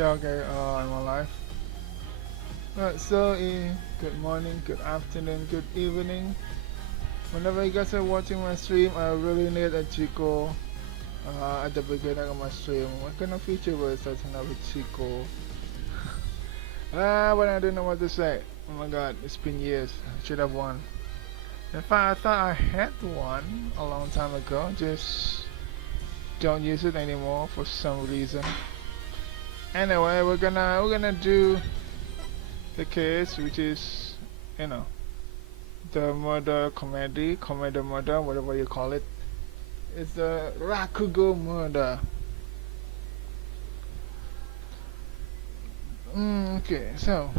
Okay, I'm alive. Alright, so good morning, good afternoon, good evening. Whenever you guys are watching my stream, I really need a Chico at the beginning of my stream. What kind of feature was that another Chico? But I don't know what to say. Oh my god, it's been years. I should have one. In fact, I thought I had one a long time ago. Just don't use it anymore for some reason. Anyway, we're gonna do the case, which is, you know, the murder comedy murder, whatever you call it. It's the rakugo murder. Okay, so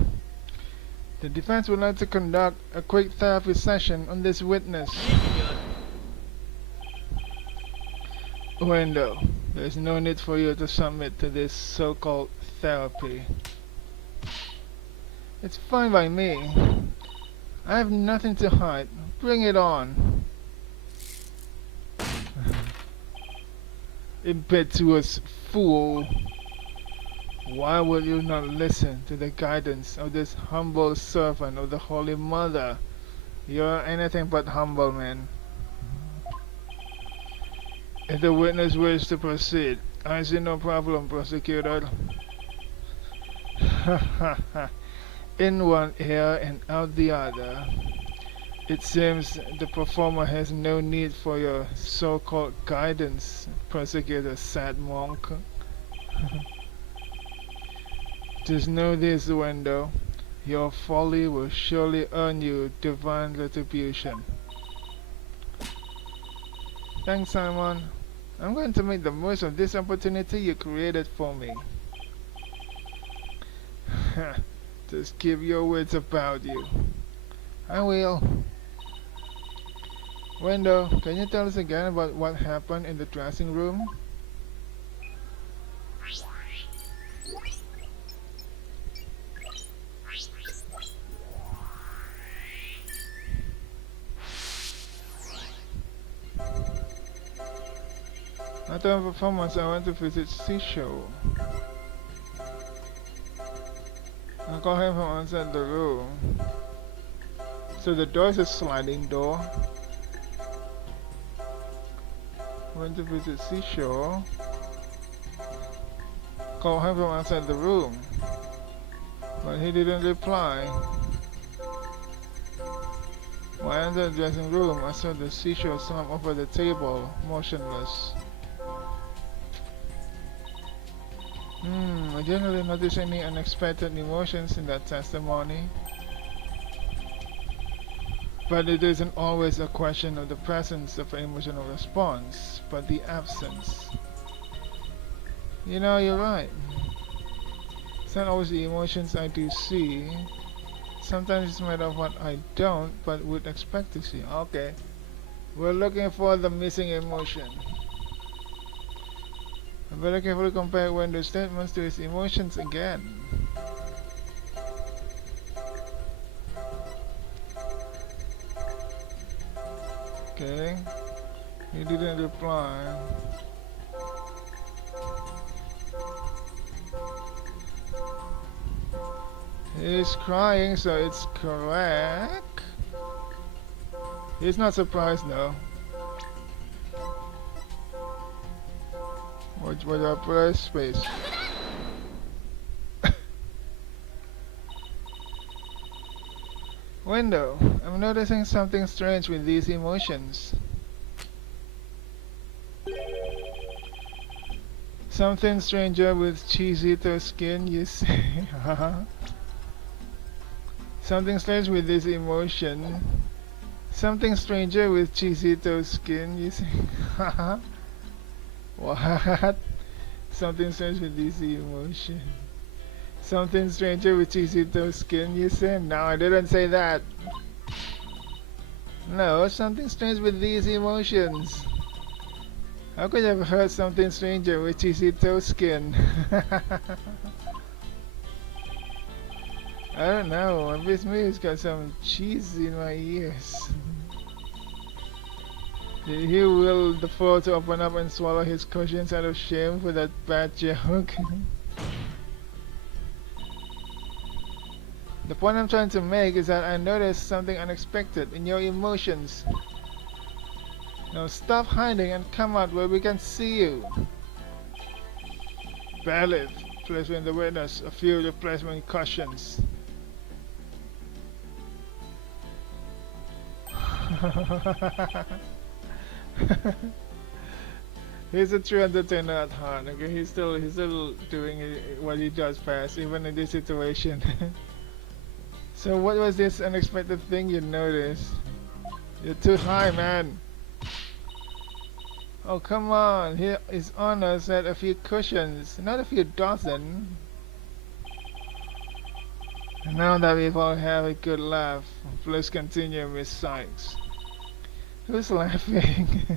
the defense would like to conduct a quick therapy session on this witness. Window. There's no need for you to submit to this so-called therapy. It's fine by me. I have nothing to hide. Bring it on. Impetuous fool. Why will you not listen to the guidance of this humble servant of the Holy Mother? You're anything but humble, man. If the witness wishes to proceed, I see no problem, prosecutor. In one ear and out the other. It seems the performer has no need for your so-called guidance, prosecutor sad monk. Just know this, Wendo. Your folly will surely earn you divine retribution. Thanks, Simon. I'm going to make the most of this opportunity you created for me. Just keep your wits about you. I will. Wendo, can you tell us again about what happened in the dressing room? After a performance, I went to visit Sisho. I called him from outside the room. So the door is a sliding door. Went to visit Seashore. Called him from outside the room. But he didn't reply. When I entered the dressing room, I saw the Seashore slumped over the table, motionless. I didn't really notice any unexpected emotions in that testimony. But it isn't always a question of the presence of an emotional response, but the absence. You know, you're right. It's not always the emotions I do see. Sometimes it's made of what I don't, but would expect to see. Okay. We're looking for the missing emotion. I better carefully compare Wendo's statements to his emotions again. Okay. He didn't reply. He's crying, so it's correct. He's not surprised though. What I press space. Window, I'm noticing something strange with these emotions. Something stranger with cheesy-to skin, you say? Something strange with this emotion. Something stranger with cheesy-to skin, you say? What? Something strange with this emotion. Something stranger with cheesy-to skin, you say? No, I didn't say that. No, something strange with these emotions. How could you have heard something stranger with cheesy-to skin? I don't know, this music's got some cheese in my ears. Did he will the fool to open up and swallow his cushions out of shame for that bad joke? The point I'm trying to make is that I noticed something unexpected in your emotions. Now stop hiding and come out where we can see you. Bailiff, placement the witness, a few replacement cautions. He's a true entertainer at heart. Okay, he's still doing what he does best, even in this situation. So what was this unexpected thing you noticed? You're too high, man. Oh, come on. His honor said a few cushions, not a few dozen. And now that we've all had a good laugh, please continue, Miss Sykes. Who's laughing?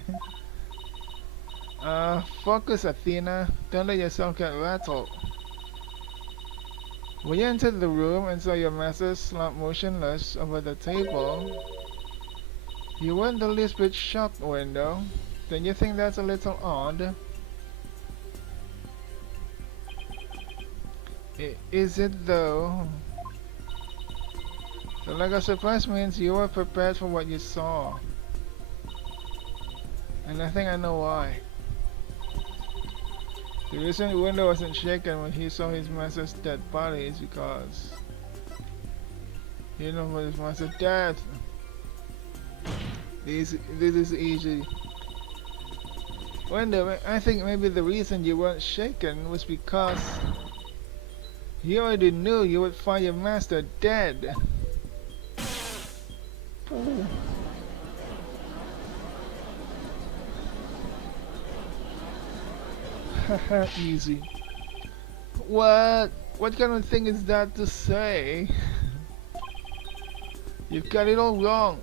Focus, Athena. Don't let yourself get rattled. When you entered the room and saw your master slumped motionless over the table, you weren't the least bit shocked, Window. Don't you think that's a little odd? Is it though? The lack of surprise means you were prepared for what you saw. And I think I know why. The reason Window wasn't shaken when he saw his master's dead body is because he knew about his master's death. This is easy. Window, I think maybe the reason you weren't shaken was because you already knew you would find your master dead. Ooh. Easy. What? What kind of thing is that to say? You've got it all wrong.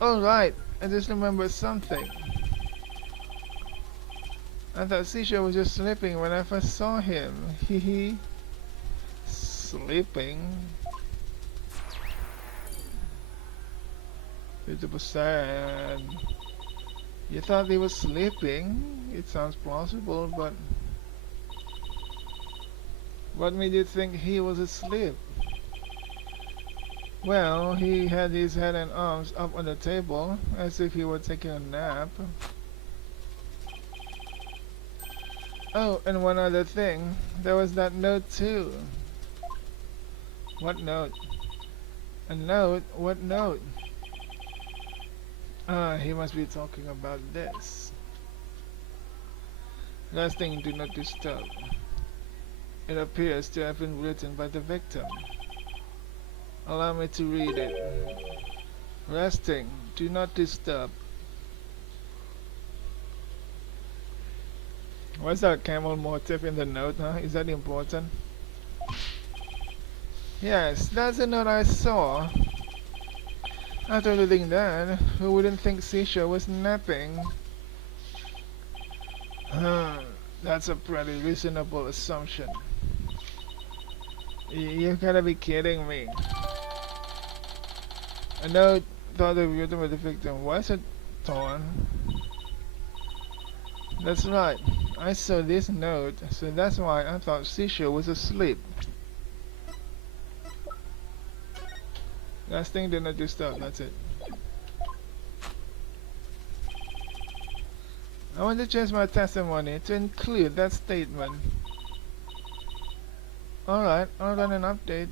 Alright, I just remembered something. I thought Sisha was just sleeping when I first saw him. Hehe. Sleeping? 50%. You thought he was sleeping? It sounds plausible, but what made you think he was asleep? Well, he had his head and arms up on the table, as if he were taking a nap. Oh, and one other thing, there was that note too. What note? A note? What note? He must be talking about this. Last thing, do not disturb. It appears to have been written by the victim. Allow me to read it. Resting, do not disturb. What's that camel motif in the note, huh? Is that important? Yes, that's the note I saw. After reading that, who wouldn't think Sisha was napping? That's a pretty reasonable assumption. You gotta be kidding me. A note thought of written by the victim. Why is it torn? That's right. I saw this note, so that's why I thought Sisha was asleep. Last thing, do not disturb. That's it. I want to change my testimony to include that statement. Alright, I'll run an update.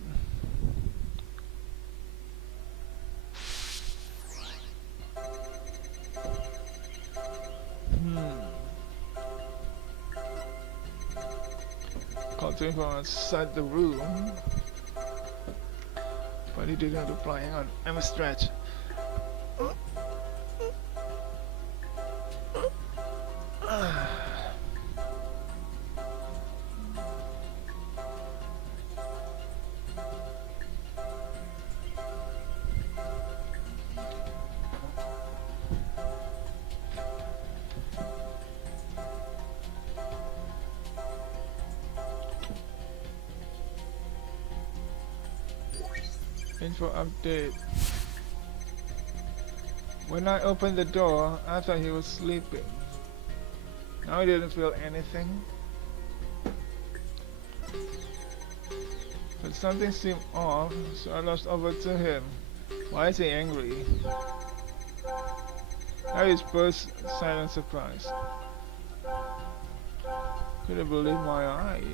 Called to him from outside the room. But he didn't reply. Hang on, I'm a stretch. Info update. When I opened the door, I thought he was sleeping. Now he didn't feel anything. But something seemed off, so I looked over to him. Why is he angry? Harry's burst silent surprise. Couldn't believe my eyes.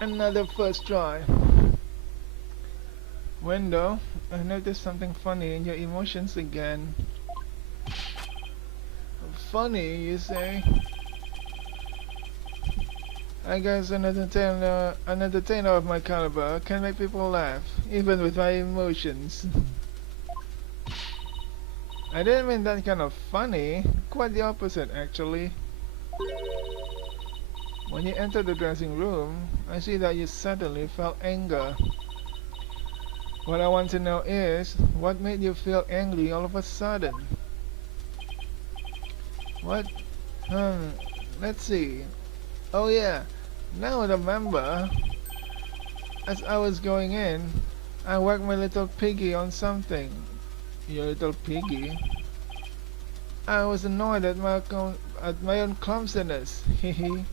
Another first try. Window, I noticed something funny in your emotions again. Funny, you say? I guess an entertainer of my caliber can make people laugh, even with my emotions. I didn't mean that kind of funny, quite the opposite actually. When you entered the dressing room, I see that you suddenly felt anger. What I want to know is, what made you feel angry all of a sudden? What? Let's see. Oh yeah, now I remember. As I was going in, I whacked my little piggy on something. Your little piggy? I was annoyed at my own clumsiness. Hehe.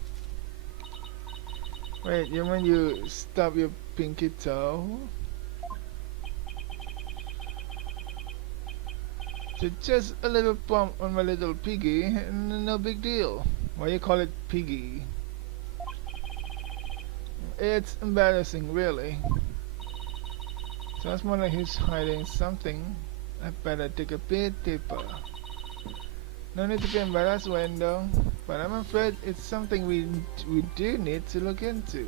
Wait, you mean you stubbed your pinky toe? So just a little bump on my little piggy, no big deal. Why you call it piggy? It's embarrassing, really. Sounds more like he's hiding something. I better take a bit deeper. No need to be embarrassed, Wendell, but I'm afraid it's something we do need to look into.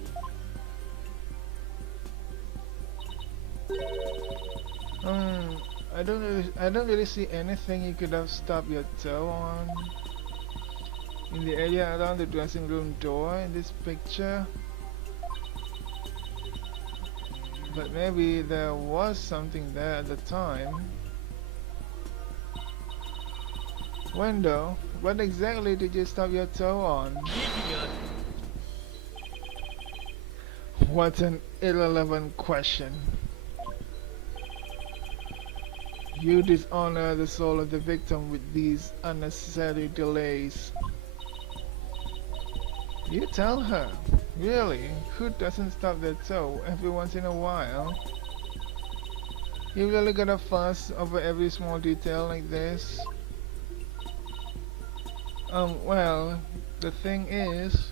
I don't really see anything you could have stubbed your toe on in the area around the dressing room door in this picture. But maybe there was something there at the time. Wendell, what exactly did you stub your toe on? Idiot. What an irrelevant question. You dishonor the soul of the victim with these unnecessary delays. You tell her. Really? Who doesn't stub their toe every once in a while? You really gotta fuss over every small detail like this? Well, the thing is,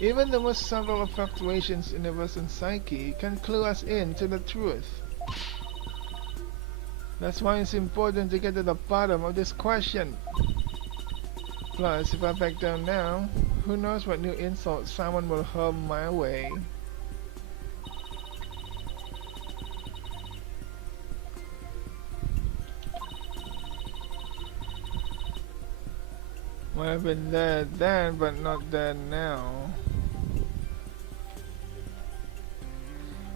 even the most subtle of fluctuations in a person's psyche can clue us in to the truth. That's why it's important to get to the bottom of this question. Plus, if I back down now, who knows what new insult someone will hurl my way. Might have been there then, but not there now.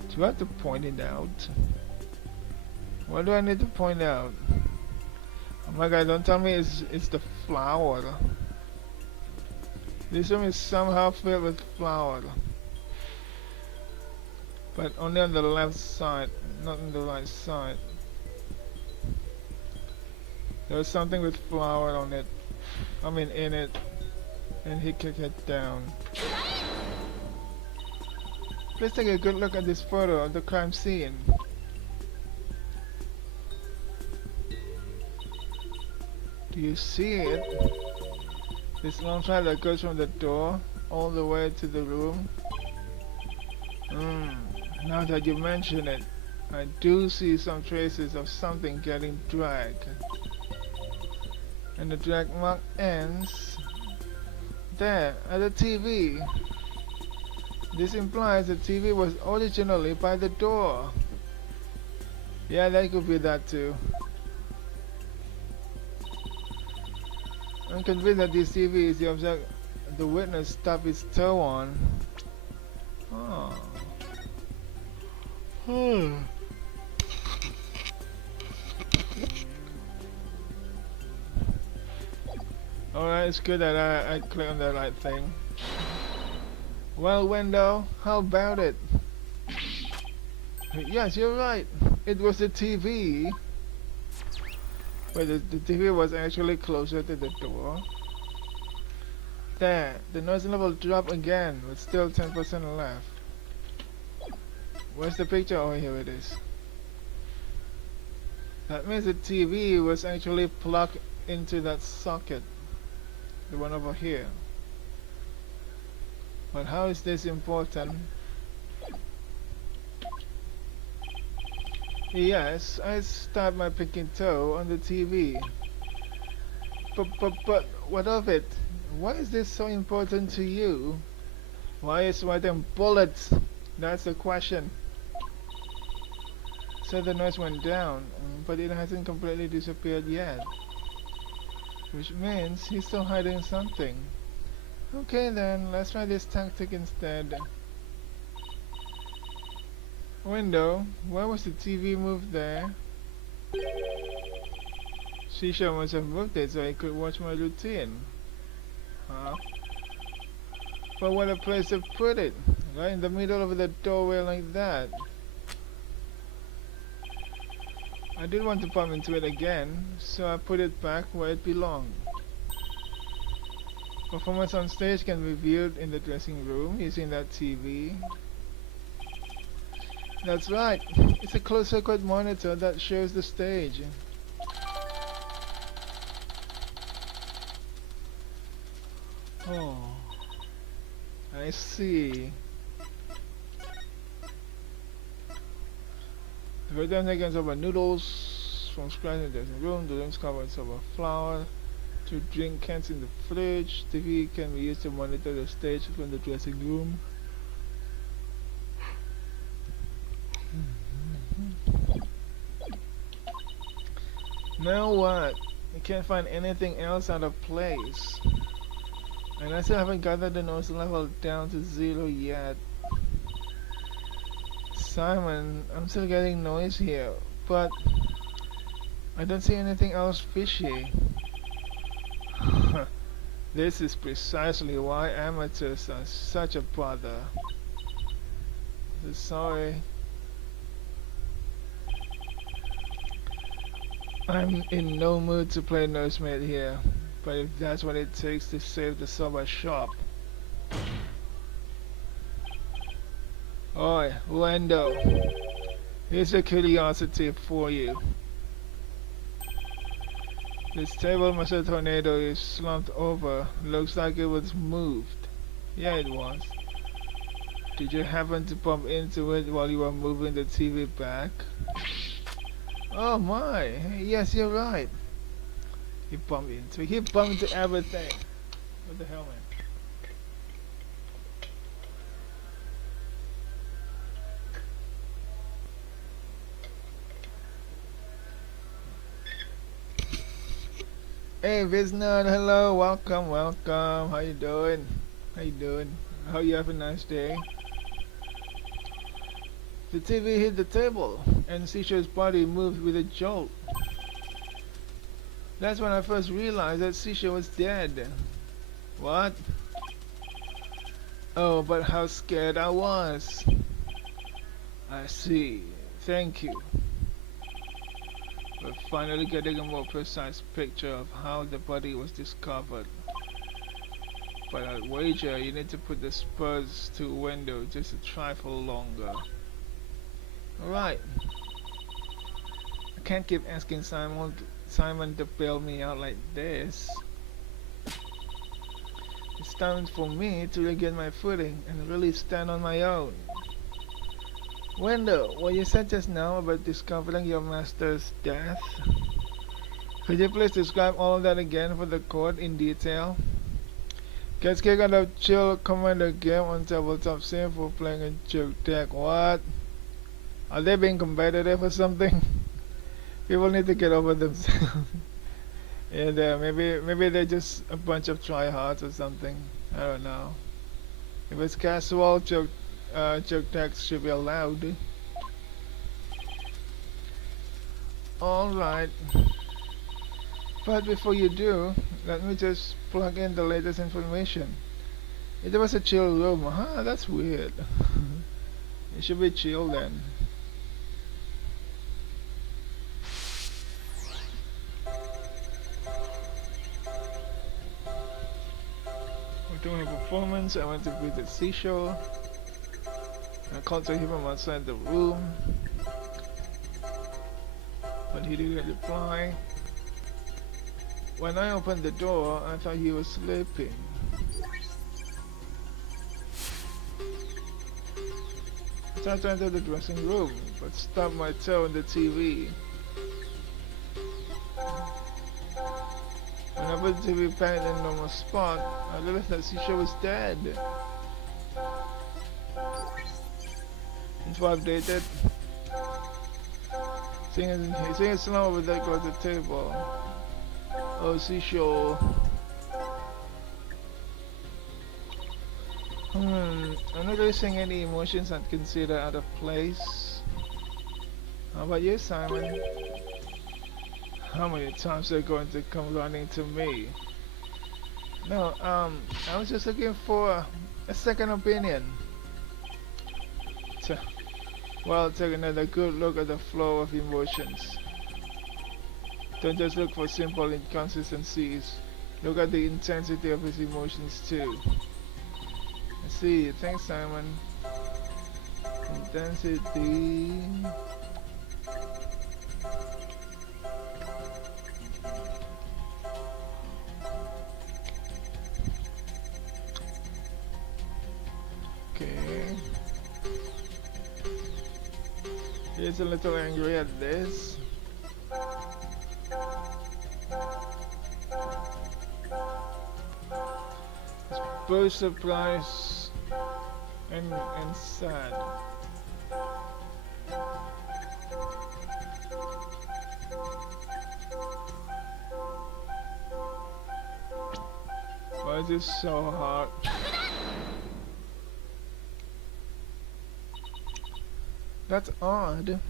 Do I have to point it out? What do I need to point out? Oh my god, don't tell me it's the flower. This room is somehow filled with flour. But only on the left side, not on the right side. There's something with flour on it. I mean in it. And he kicked it down. Please take a good look at this photo of the crime scene. Do you see it? This long trail that goes from the door all the way to the room. Now that you mention it, I do see some traces of something getting dragged. And the drag mark ends there at the TV. This implies the TV was originally by the door. Yeah, that could be that too. I'm convinced that this TV is the object the witness stubbed his toe on. Oh. Alright, it's good that I clicked on the right thing. Well, Wendell, how about it? Yes, you're right. It was the TV. But the TV was actually closer to the door. There, the noise level dropped again, with still 10% left. Where's the picture? Oh, here it is. That means the TV was actually plugged into that socket. The one over here. But how is this important? Yes, I stabbed my pinky toe on the TV. But what of it? Why is this so important to you? Why is sweating bullets? That's the question. So the noise went down, but it hasn't completely disappeared yet. Which means he's still hiding something. Okay then, let's try this tactic instead. Window, why was the TV moved there? Shisha must have moved it so I could watch my routine. Huh? But what a place to put it! Right in the middle of the doorway like that. I didn't want to bump into it again, so I put it back where it belonged. Performance on stage can be viewed in the dressing room using that TV. That's right, it's a closed circuit monitor that shows the stage. Oh, I see. The return seconds over noodles from scratch in the dressing room, the rooms covered over flour, to drink cans in the fridge. TV can be used to monitor the stage from the dressing room. Now what? I can't find anything else out of place. And I still haven't gotten the noise level down to 0 yet. Simon, I'm still getting noise here, but I don't see anything else fishy. This is precisely why amateurs are such a bother. Sorry. I'm in no mood to play nursemaid here, but if that's what it takes to save the soba shop. Oi, Wendo. Here's a curiosity for you. This table Mr. Tornado is slumped over. Looks like it was moved. Yeah, it was. Did you happen to bump into it while you were moving the TV back? Oh my, yes, you're right. He bumped into everything. What the hell, man? Hey, Viznerd, hello, welcome. How you doing? How you have a nice day? The TV hit the table, and Sisha's body moved with a jolt. That's when I first realized that Sisha was dead. What? Oh, but how scared I was. I see. Thank you. We're finally getting a more precise picture of how the body was discovered. But I'd wager you need to put the spurs to a window just a trifle longer. Alright. I can't keep asking Simon to bail me out like this. It's time for me to regain my footing and really stand on my own. Wendell, what you said just now about discovering your master's death, could you please describe all of that again for the court in detail? Gets kicked out of Chill Commander game on tabletop sim for playing a joke deck. What? Are they being competitive or something? People need to get over themselves. And maybe they're just a bunch of tryhards or something. I don't know. If it's casual, joke decks should be allowed. Alright. But before you do, let me just plug in the latest information. It was a chill room. Huh, that's weird. It should be chill then. After my performance, I went to visit Seashore. I called to him from outside the room, but he didn't reply. When I opened the door, I thought he was sleeping. I tried to enter the dressing room, but stubbed my toe on the TV. When I put the TV back in the normal spot, I realized that Sisha was dead. Before I updated, seeing slow over there go to the table. Oh, Sisha. I'm not really seeing any emotions I'd consider out of place. How about you, Simon? How many times are going to come running to me? No, I was just looking for a second opinion. Well, take another good look at the flow of emotions. Don't just look for simple inconsistencies. Look at the intensity of his emotions too. I see. Thanks, Simon. Intensity. Okay. He's a little angry at this. It's both surprised and sad. Why is this so hard? That's odd.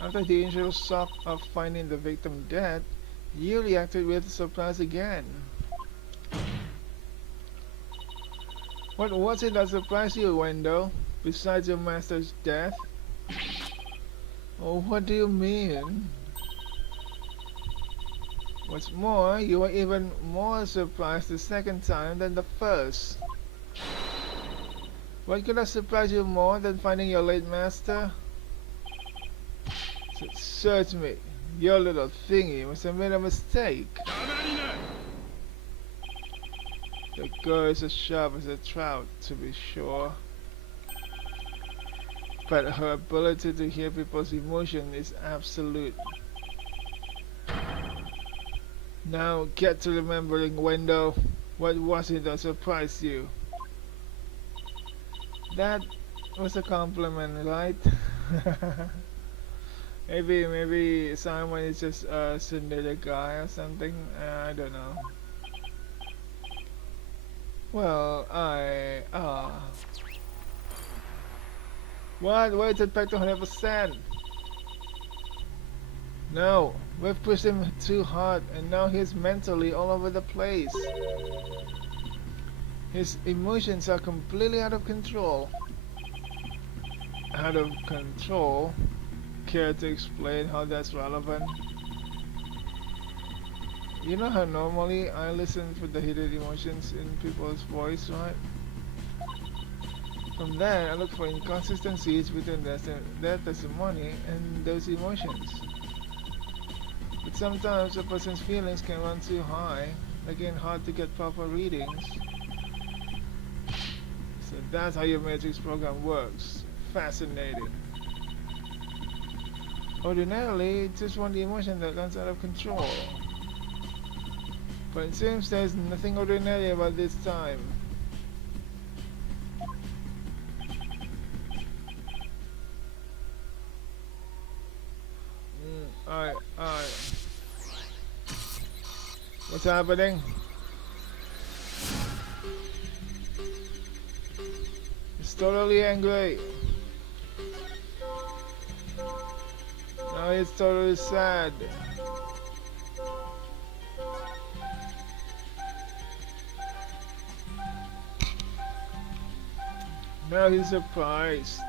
After the initial shock of finding the victim dead, you reacted with surprise again. What was it that surprised you, Wendo, besides your master's death? Oh, what do you mean? What's more, you were even more surprised the second time than the first. What could have surprised you more than finding your late master? Search me. Your little thingy must have made a mistake. The girl is as sharp as a trout, to be sure. But her ability to hear people's emotion is absolute. Now get to remembering, Wendo. What was it that surprised you? That was a compliment, right? maybe Simon is just a Cinderella guy or something. I don't know. Well, What? Why is it back to 100%? No, we've pushed him too hard and now he's mentally all over the place. His emotions are completely out of control. Out of control? Care to explain how that's relevant? You know how normally I listen for the hidden emotions in people's voice, right? From there, I look for inconsistencies between their testimony and those emotions. But sometimes a person's feelings can run too high, making it hard to get proper readings. So that's how your Matrix program works. Fascinating. Ordinarily, it's just one emotion that runs out of control. But it seems there's nothing ordinary about this time. Alright. What's happening? He's totally angry. Now he's totally sad. Now he's surprised.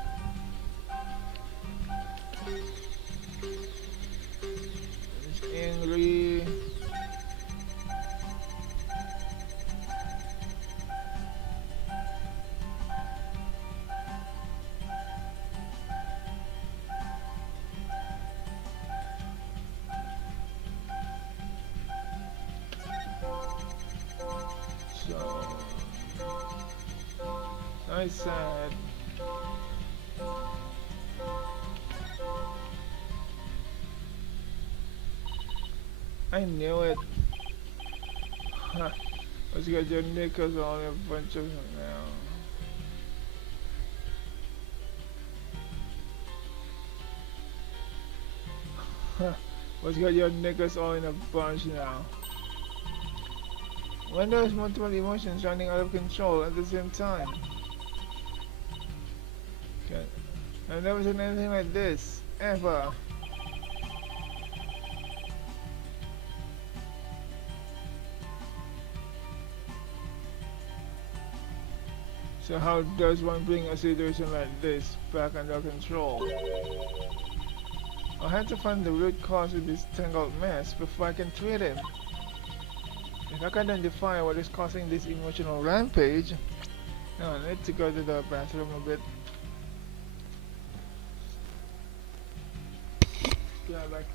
He's angry. go. I said. I knew it. Huh. Let's get your knickers on a bunch of now. Huh. Let's get your knickers all in a bunch now. When there's multiple emotions running out of control at the same time. Okay. I've never seen anything like this, ever. So how does one bring a situation like this back under control? I have to find the root cause of this tangled mess before I can treat him. If I can identify what is causing this emotional rampage, now I need to go to the bathroom a bit. Yeah, like.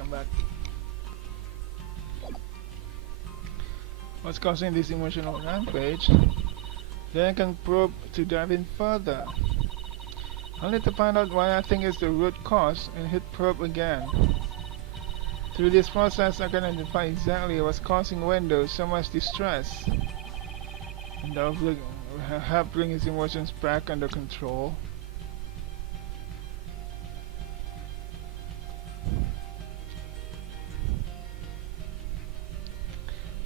I'm back. What's causing this emotional rampage? Then I can probe to dive in further. I'll need to find out what I think is the root cause and hit probe again. Through this process, I can identify exactly what's causing Windows so much distress. And that will help bring his emotions back under control.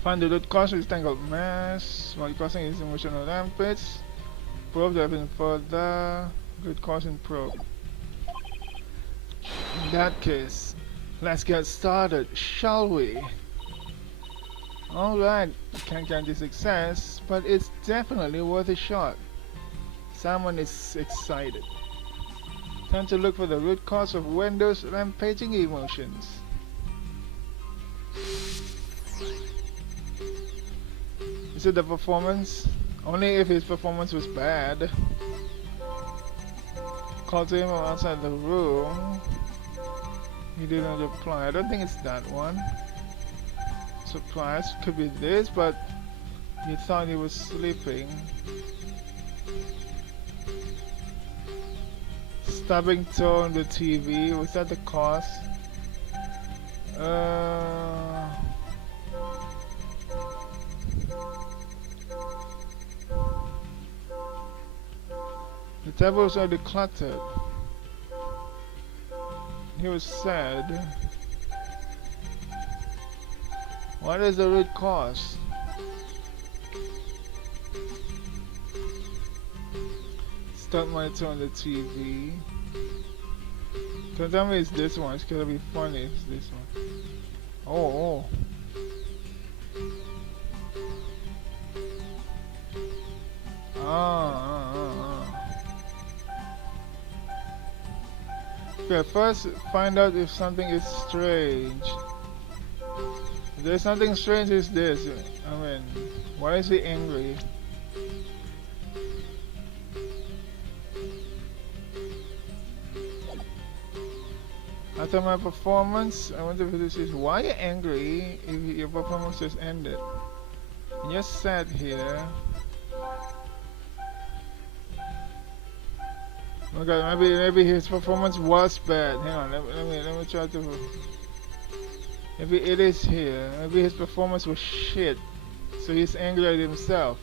Find the root cause of this tangled mess, while causing his emotional rampage. Probe diving further. Root cause and probe. In that case, let's get started, shall we? Alright, can't guarantee success, but it's definitely worth a shot. Someone is excited. Time to look for the root cause of Windows' rampaging emotions. Is it the performance? Only if his performance was bad. Called to him from outside the room. He didn't reply. I don't think it's that one. Surprise, could be this, but he thought he was sleeping. Stubbing toe on the TV, was that the cause? The tables are decluttered. He was sad. What is the root cause? Start monitoring the TV. Don't tell me it's this one. It's gonna be funny if it's this one. Oh. Okay, first find out if something is strange. If there's something strange, is this? I mean, why is he angry? After my performance, I wonder if this is why you're angry if your performance just ended. You just sat here. Okay, maybe his performance was bad. Hang on, let me try to. Maybe it is here. Maybe his performance was shit, so he's angry at himself.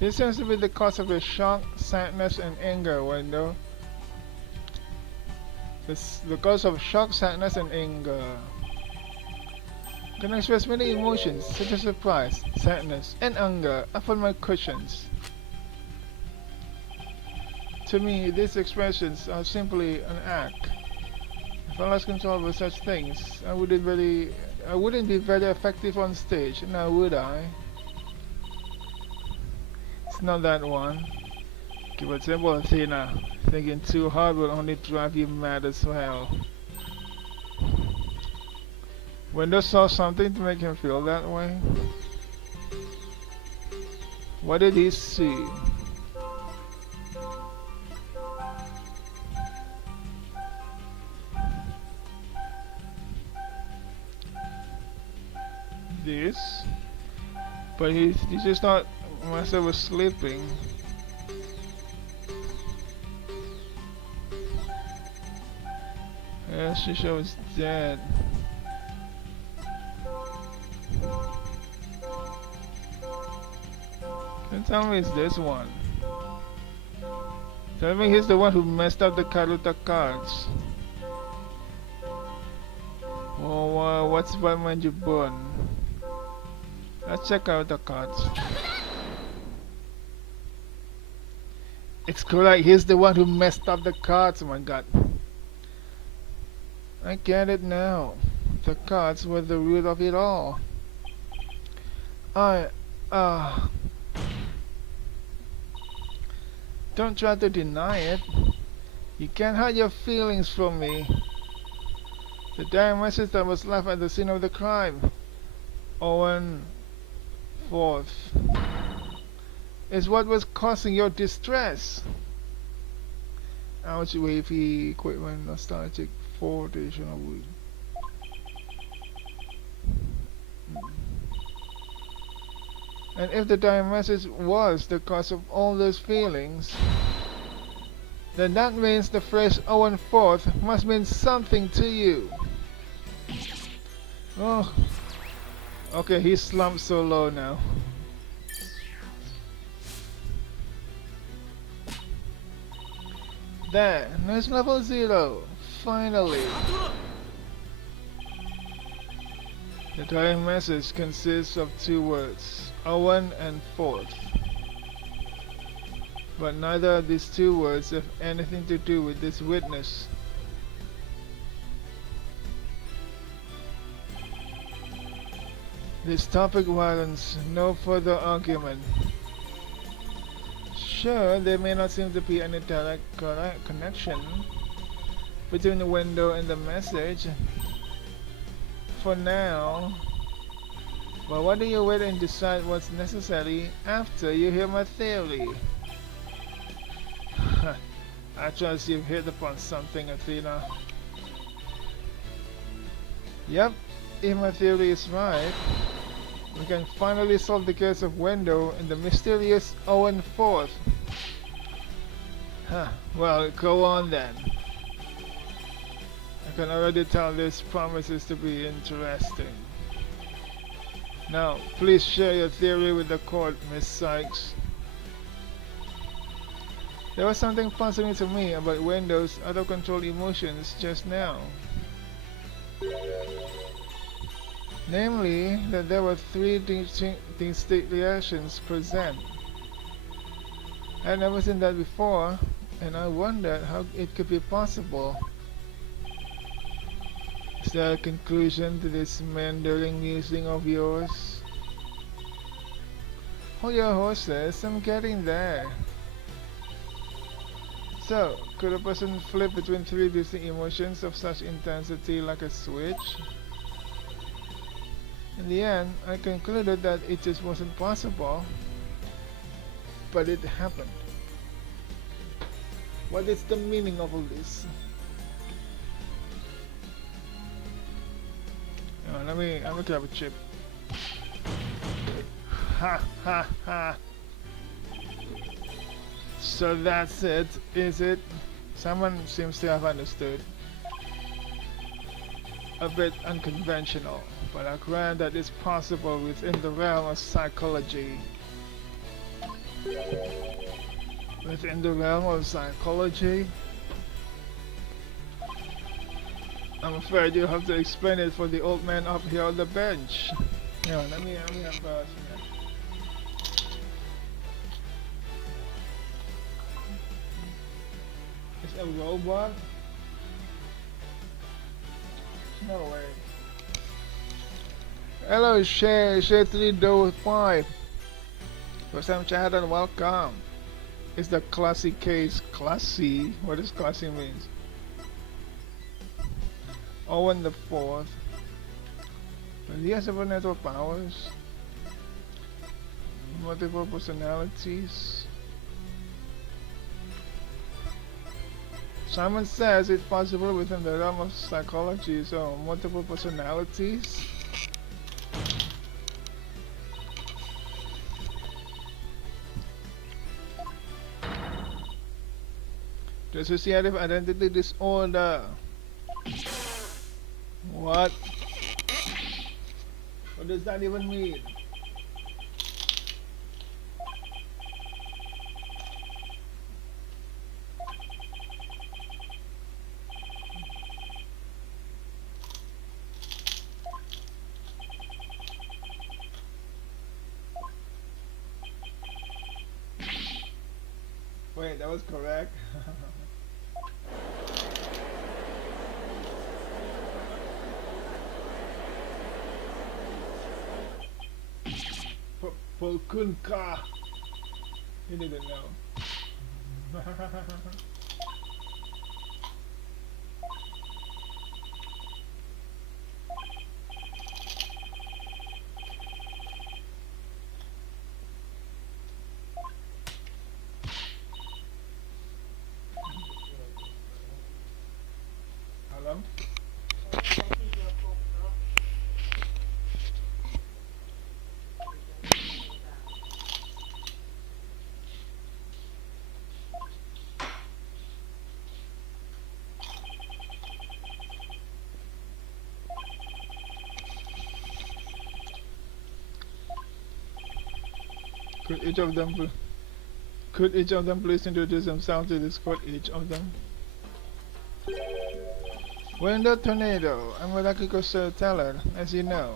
This seems to be the cause of his shock, sadness, and anger, Wendo. The cause of shock, sadness, and anger. Can express many emotions such as surprise, sadness, and anger upon my cushions. To me, these expressions are simply an act. If I lost control over such things, I wouldn't be very effective on stage, now would I? It's not that one. Keep it simple, Athena. Thinking too hard will only drive you mad as well. Wendo saw something to make him feel that way. What did he see? This? But he's just not. Master was sleeping. Yeah, Shisha was dead. Don't tell me it's this one. Tell me he's the one who messed up the Karuta cards. Oh, what's Batman Jibun? Let's check out the cards. It's correct, he's the one who messed up the cards, oh my god. I get it now. The cards were the root of it all. Don't try to deny it. You can't hide your feelings from me. The dying message that was left at the scene of the crime, Owen 4th, is what was causing your distress. Ouch, wavy equipment, nostalgic 4 additional wood. And if the dying message was the cause of all those feelings, then that means the phrase Owen 4th must mean something to you. Oh, okay, he slumped so low now. There, there's level 0. Finally. The dying message consists of 2 words, Owen and 4th. But neither of these 2 words have anything to do with this witness. This topic warrants no further argument. Sure, there may not seem to be any direct connection between the window and the message for now, but why don't you wait and decide what's necessary after you hear my theory? I trust you've hit upon something, Athena. Yep, if my theory is right, we can finally solve the case of Wendo and the mysterious Owen 4th. Well, go on then. I can already tell this promises to be interesting. Now, please share your theory with the court, Miss Sykes. There was something puzzling to me about Wendo's out-of-control emotions just now. Namely, that there were three distinct reactions present. I had never seen that before, and I wondered how it could be possible. Is there a conclusion to this meandering musing of yours? Hold your horses, I'm getting there. So, could a person flip between three distinct emotions of such intensity like a switch? In the end, I concluded that it just wasn't possible, but it happened. What is the meaning of all this? Let me grab a chip. Ha ha ha. So that's it, is it? Someone seems to have understood. A bit unconventional, but I grant that it's possible within the realm of psychology. Within the realm of psychology? I'm afraid you have to explain it for the old man up here on the bench. Yeah, let me have some. It's a robot? No way. Hello, Shay 305. First time chat and welcome. It's the classy case. Classy? What does classy means? Owen the Fourth. Well, he has supernatural powers. Multiple personalities. Simon says it's possible within the realm of psychology, so multiple personalities. Dissociative identity disorder. What? What does that even mean? Wait, that was correct. Polkunka. He didn't know. Hello? Could each of them please introduce themselves to Discord? Each of them. Window Tornado. I'm a rakugo storyteller, as you know.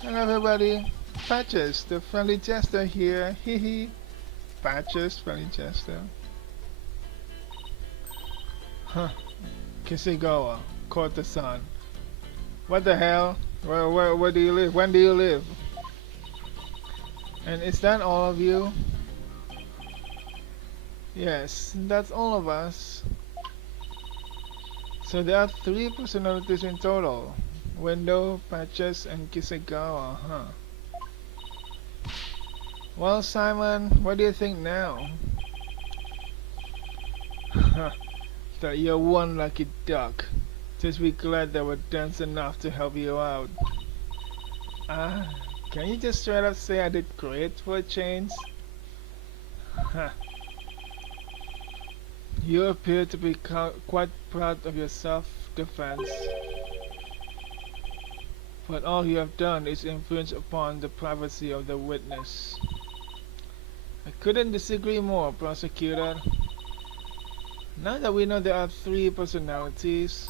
Hello everybody. Patches, the friendly jester here. Hehe. Patches, friendly jester. Huh. Kishigawa, courtesan. What the hell? Where do you live? When do you live? And is that all of you? Yes, that's all of us. So there are 3 personalities in total. Window, Patches, and Kishigawa, huh? Well, Simon, what do you think now? That you're one lucky duck. Just be glad they were dense enough to help you out. Can you just straight up say I did great for a change? You appear to be quite proud of your self-defense. But all you have done is infringe upon the privacy of the witness. Couldn't disagree more, prosecutor. Now that we know there are three personalities,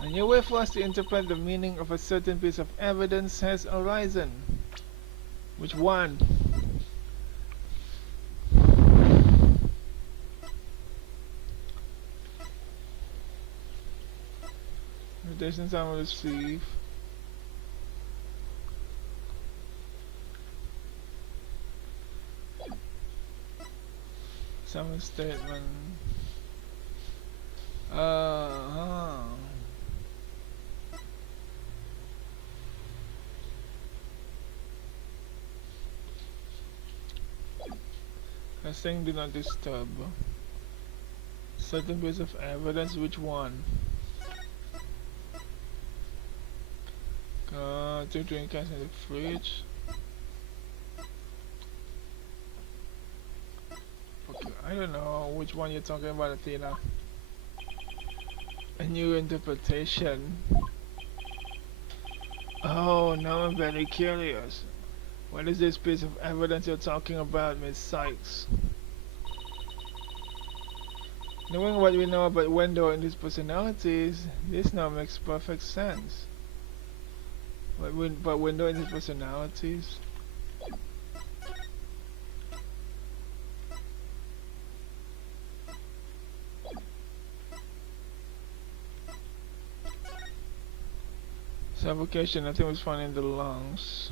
a new way for us to interpret the meaning of a certain piece of evidence has arisen. Which one? Invitations I will receive. Summon statement. I think do not disturb. Certain piece of evidence, which one? Two drink cans in the fridge. Okay, I don't know which one you're talking about, Athena. A new interpretation. Oh, now I'm very curious. What is this piece of evidence you're talking about, Miss Sykes? Knowing what we know about Wendell and his personalities, this now makes perfect sense. But Wendell and his personalities? Suffocation, nothing was found in the lungs.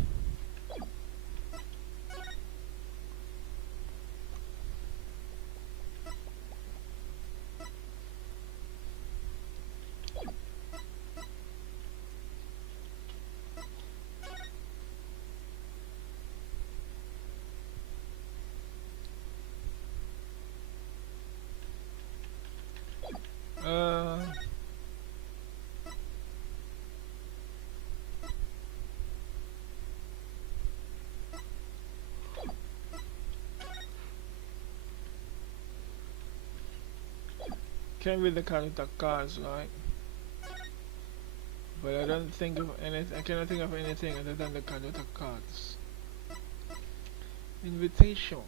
Can't read the contact cards, right? But I don't think of anything. I cannot think of anything other than the contact cards. Invitation.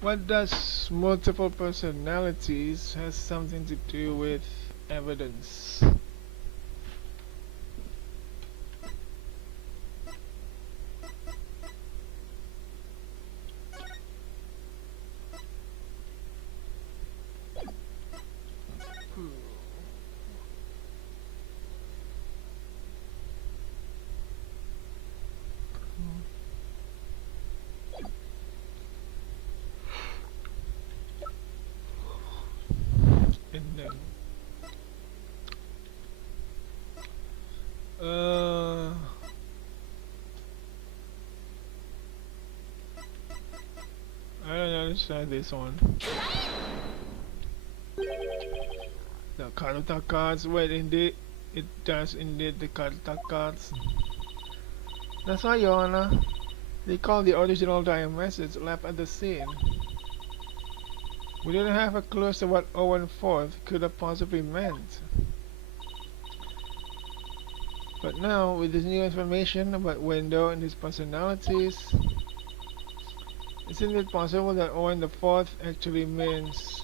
What does multiple personalities has something to do with evidence? And then I don't understand this one. The contact cards, wait, indeed, it does indeed the contact cards. That's why, Your Honor. They call the original dying message left at the scene. We didn't have a clue as to what Owen Forth could have possibly meant. But now, with this new information about Wendell and his personalities, isn't it possible that Owen the Fourth actually means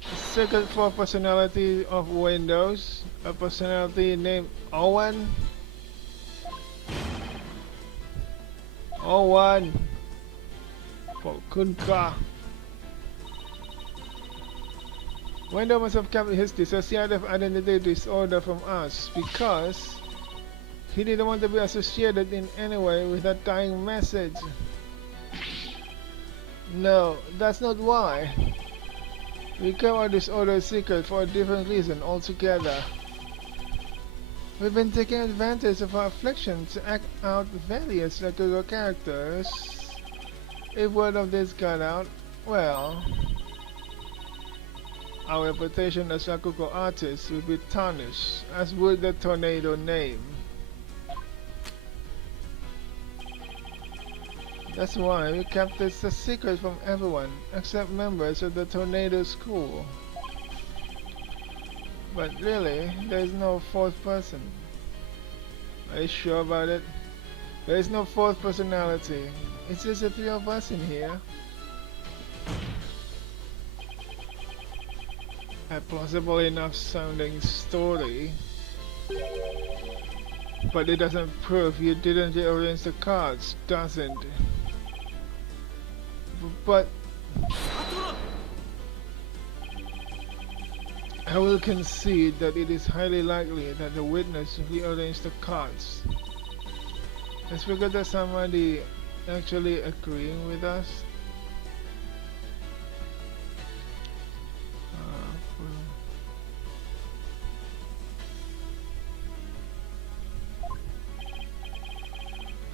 the second fourth personality of Windows, a personality named Owen? Owen Kunka. Wendell must have kept his dissociative identity disorder from us because he didn't want to be associated in any way with that dying message. No, that's not why. We kept our disorder secret for a different reason altogether. We've been taking advantage of our affliction to act out various rakugo characters. If word of this got out, well, our reputation as rakugo artists would be tarnished, as would the tornado name. That's why we kept this a secret from everyone, except members of the tornado school. But really, there's no fourth person. Are you sure about it? There is no fourth personality. It's just the three of us in here. A plausible enough sounding story, but it doesn't prove you didn't rearrange the cards, doesn't? But I will concede that it is highly likely that the witness rearranged the cards. Let's figure that somebody actually agreeing with us.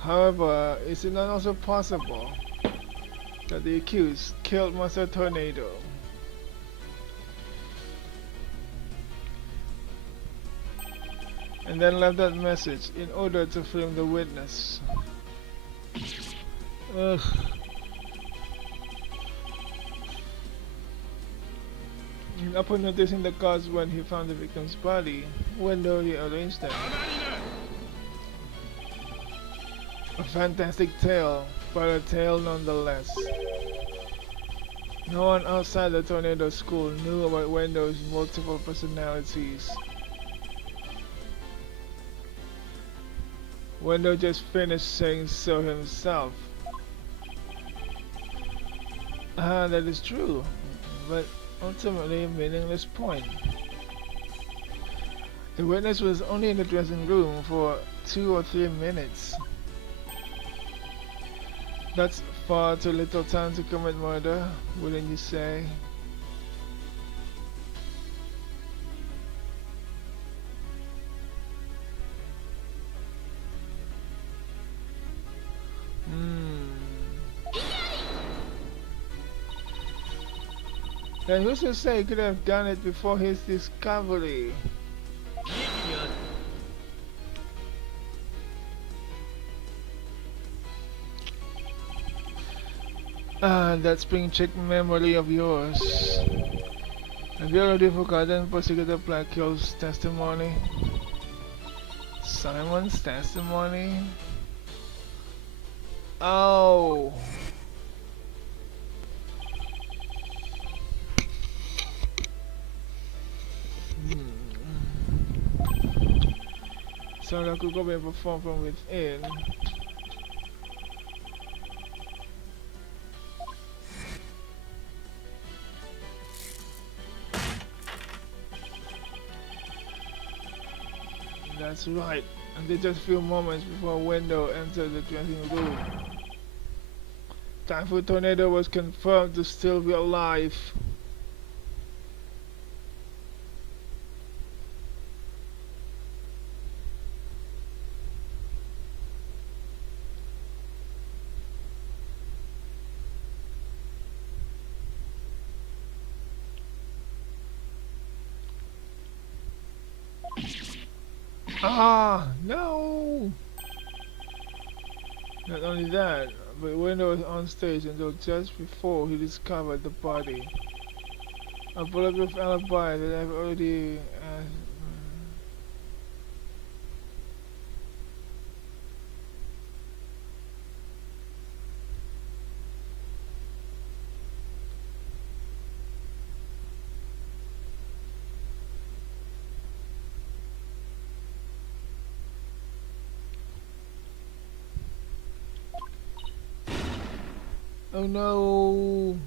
However, is it not also possible that the accused killed Master Tornado? And then left that message in order to frame the witness. Ugh. And upon noticing the cause when he found the victim's body, Wendell rearranged them. A fantastic tale, but a tale nonetheless. No one outside the Tornado School knew about Wendell's multiple personalities. Wendell just finished saying so himself. That is true, but ultimately a meaningless point. The witness was only in the dressing room for 2 or 3 minutes. That's far too little time to commit murder, wouldn't you say? Then who's to say he could have done it before his discovery? That spring chick memory of yours. Have you already forgotten Prosecutor Blackill's testimony? Simon's testimony? Oh! So rakugo may perform from within. That's right. And they just few moments before Wendell entered the dressing room. Typhoon Tornado was confirmed to still be alive. Ah, no! Not only that, but Wendell was on stage until just before he discovered the body. A bulletproof alibi that I've already oh no!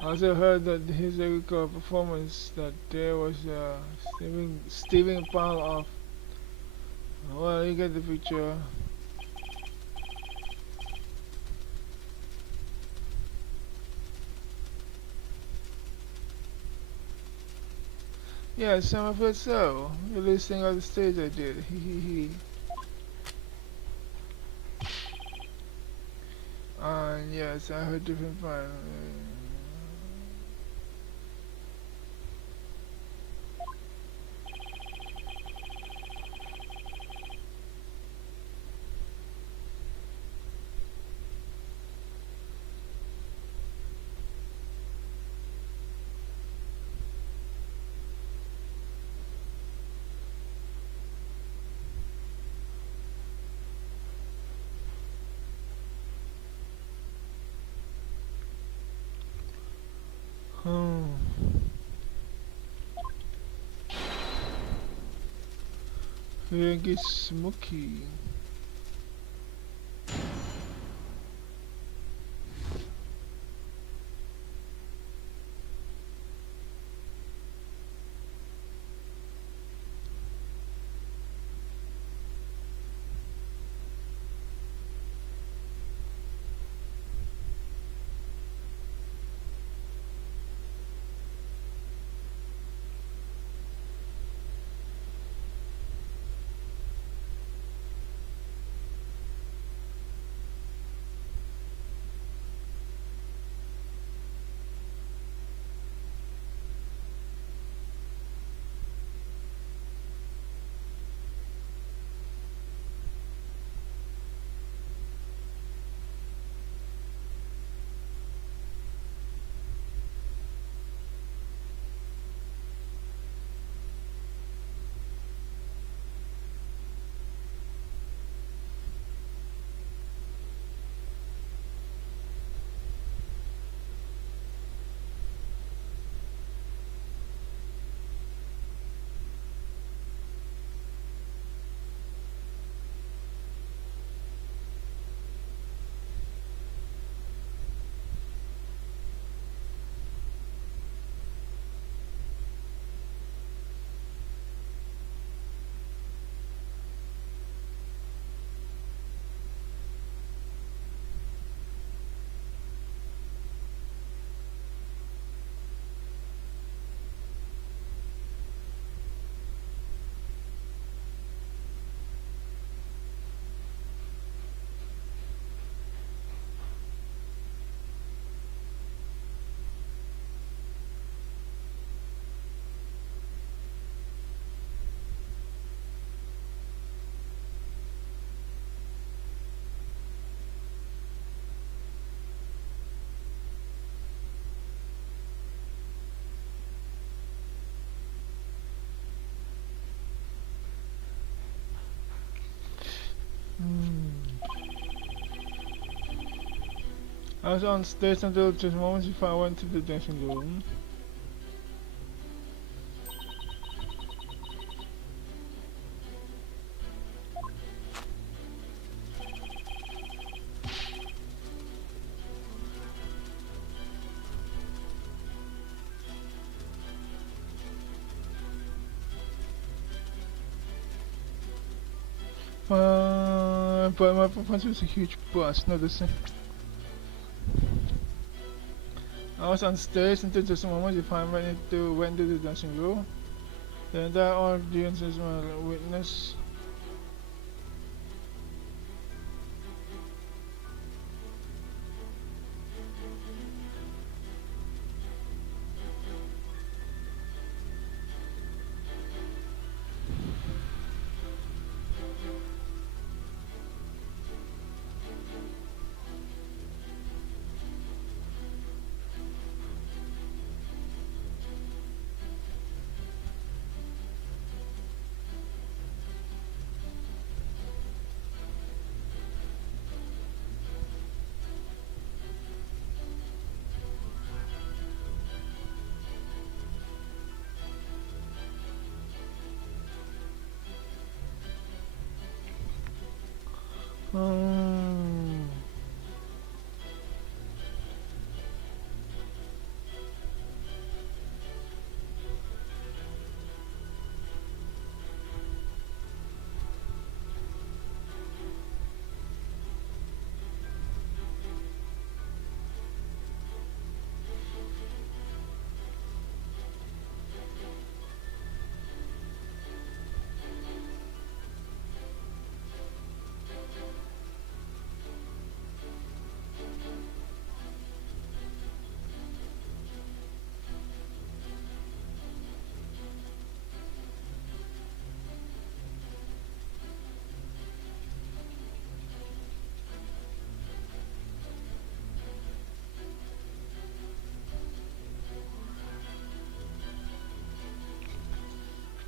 I also heard that his record performance that there was a steaming pile of. Well, you get the picture. Yes, I'm afraid so. You're listening on the stage I did. Hee. Yes, I heard different fun. Get smoky. I was on stage until just moments before I went to the dancing room. But my performance was a huge bust. No, this. I was on stage until just a moment before I went to the dancing room. The entire audience is my witness. Um,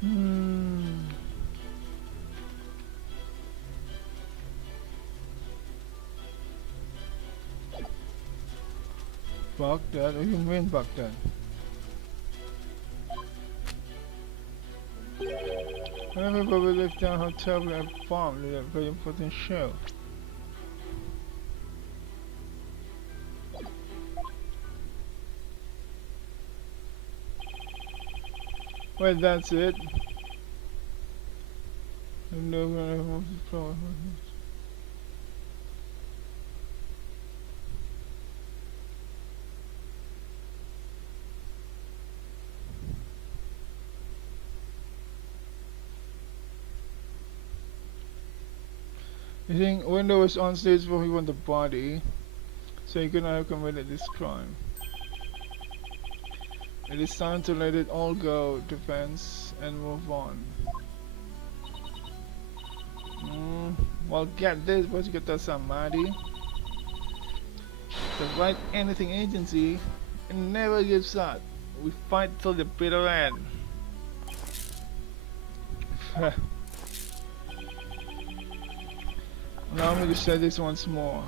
hmm. Baghdad? What do you mean Baghdad? Everybody left down how terribly I bombed in a very important show. Well, that's it. You think Window was on stage before he won the body, so he could not have committed this crime. It is time to let it all go, defense, and move on. Well, get this, once you get that Samadhi, the Right Anything Agency, it never gives up. We fight till the bitter end. Allow me to say this once more.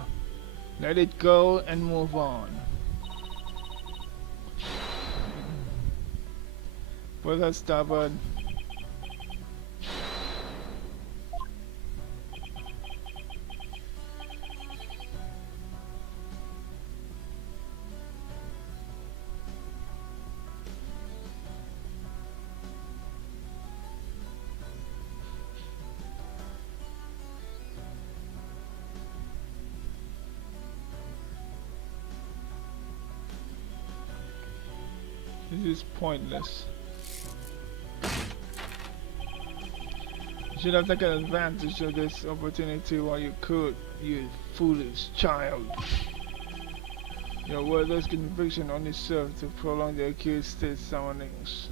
Let it go and move on. But that's stubborn. This is pointless. You should have taken advantage of this opportunity while you could, you foolish child. Your worthless conviction only served to prolong the accused state summonings.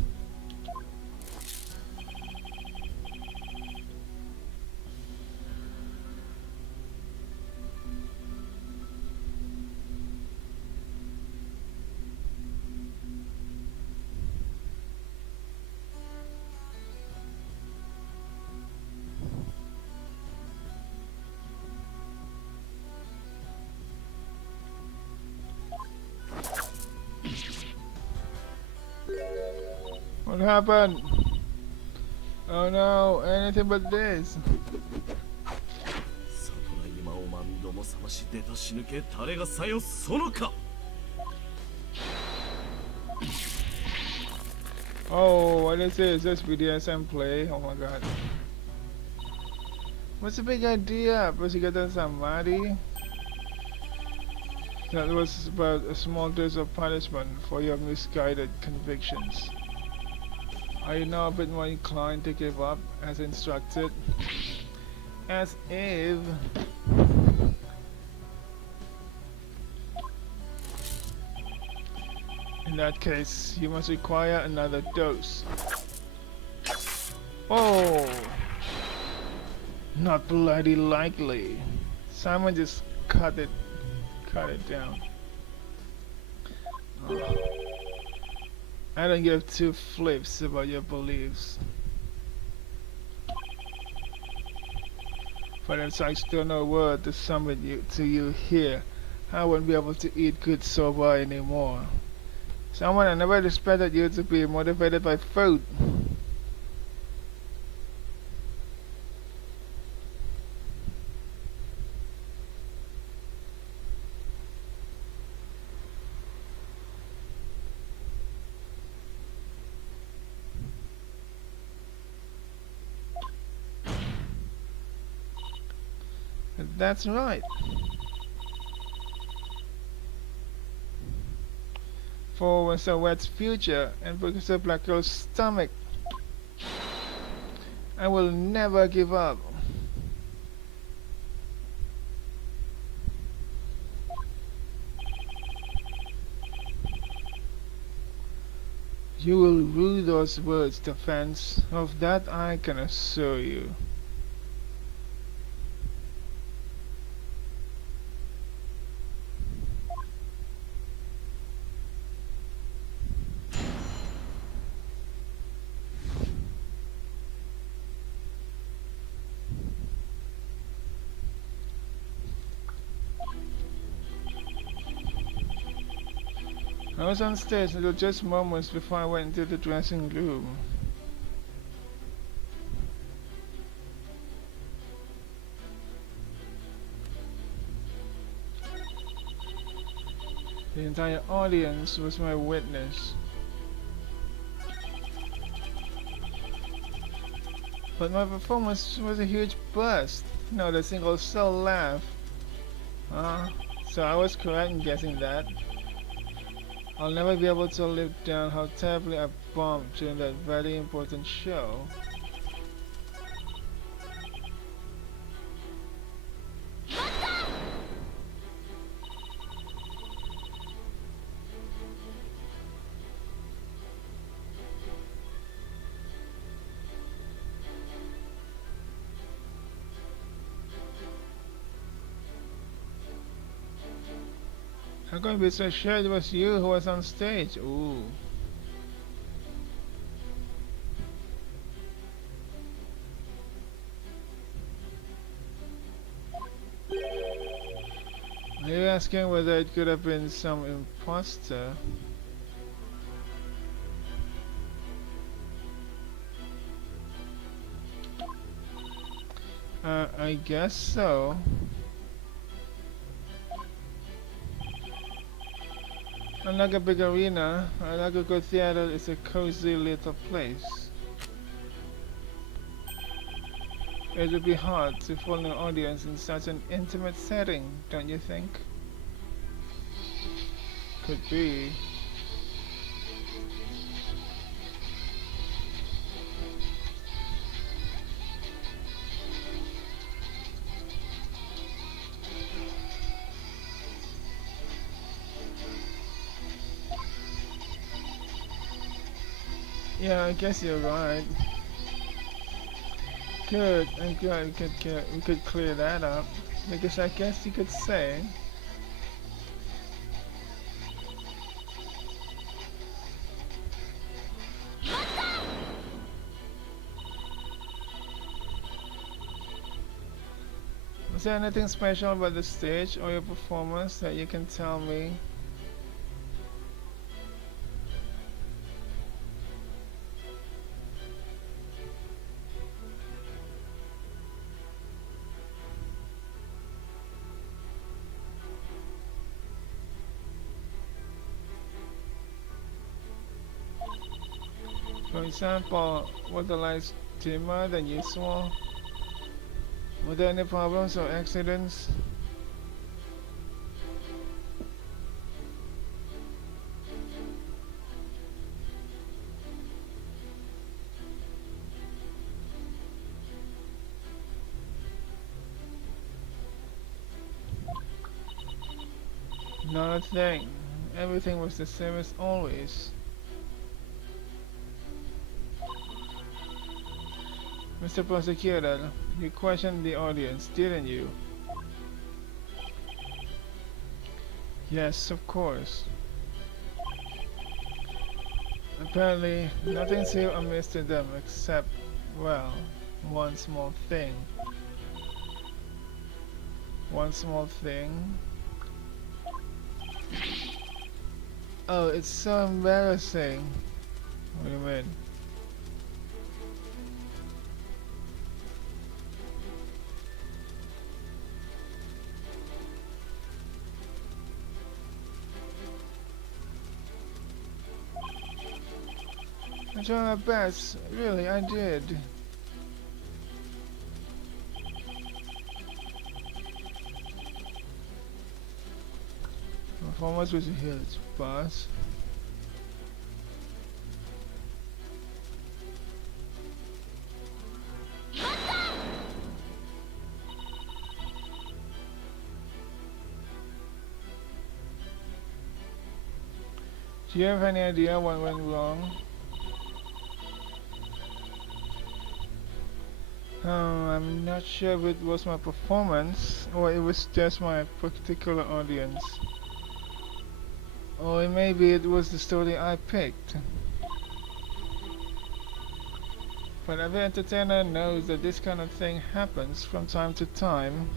What happened? Oh no, anything but this. Oh, what is this? This BDSM play? Oh my god. What's the big idea? First you get done Samadhi? That was about a small dose of punishment for your misguided convictions. Are you now a bit more inclined to give up as instructed? As if... In that case, you must require another dose. Oh! Not bloody likely. Simon just cut it down. Oh. I don't give two flips about your beliefs. But if I still no word to summon you here, I won't be able to eat good soba anymore. Someone I never expected you to be motivated by food. That's right. For Mr. Wet's future and Professor Blackwell's stomach, I will never give up. You will rue those words, defense. Of that I can assure you. I was on stage until just moments before I went into the dressing room. The entire audience was my witness. But my performance was a huge bust. Not a single soul laughed. So I was correct in guessing that. I'll never be able to live down how terribly I bombed during that very important show. How can we be so sure it was you who was on stage? Ooh. Are you asking whether it could have been some imposter? I guess so. Unlike a big arena, a rakugo theater is a cozy little place. It would be hard to follow an audience in such an intimate setting, don't you think? Could be. Yeah, I guess you're right. Good, I'm glad we could clear that up. Because I guess you could say was there anything special about the stage or your performance that you can tell me? For example, were the lights dimmer than usual? Were there any problems or accidents? Not a thing. Everything was the same as always. Mr. Prosecutor, you questioned the audience, didn't you? Yes, of course. Apparently, nothing seemed amiss to them except, well, one small thing. One small thing? Oh, it's so embarrassing. What do you mean? I tried my best. Really, I did. Performance was a huge boss. Do you have any idea what went wrong? I'm not sure if it was my performance or it was just my particular audience. Or maybe it was the story I picked. But every entertainer knows that this kind of thing happens from time to time.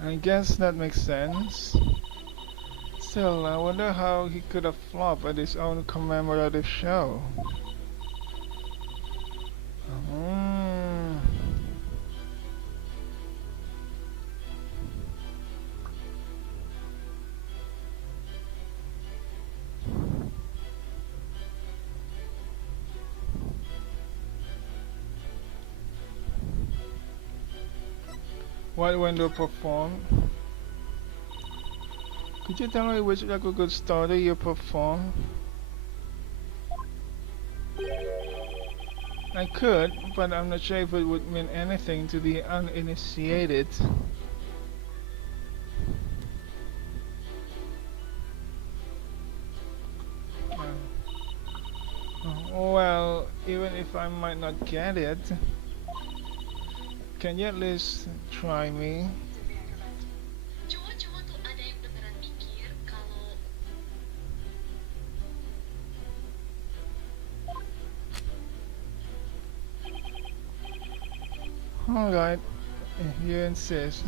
I guess that makes sense. Still, I wonder how he could have flopped at his own commemorative show. Mm. What window performed? Could you tell me which rakugo story you performed? I could, but I'm not sure if it would mean anything to the uninitiated. Well, even if I might not get it, can you at least try me? Cowok-cowok tuh ada yang beneran mikir kalau Alright, if you insist.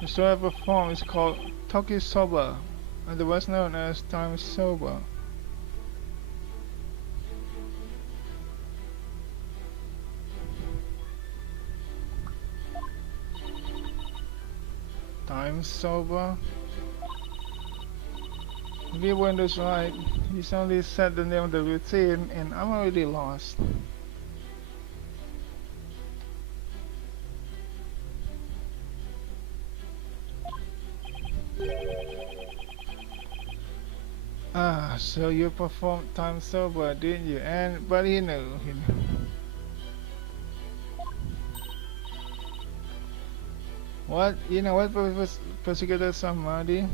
The story I performed is called Tokisoba, otherwise known as Time Soba. Time Soba? Maybe Windows right. He's only said the name of the routine and I'm already lost. Ah, so you performed Time Sober, didn't you? But he knew, he knew. What? You know what, Prosecutor Samadi?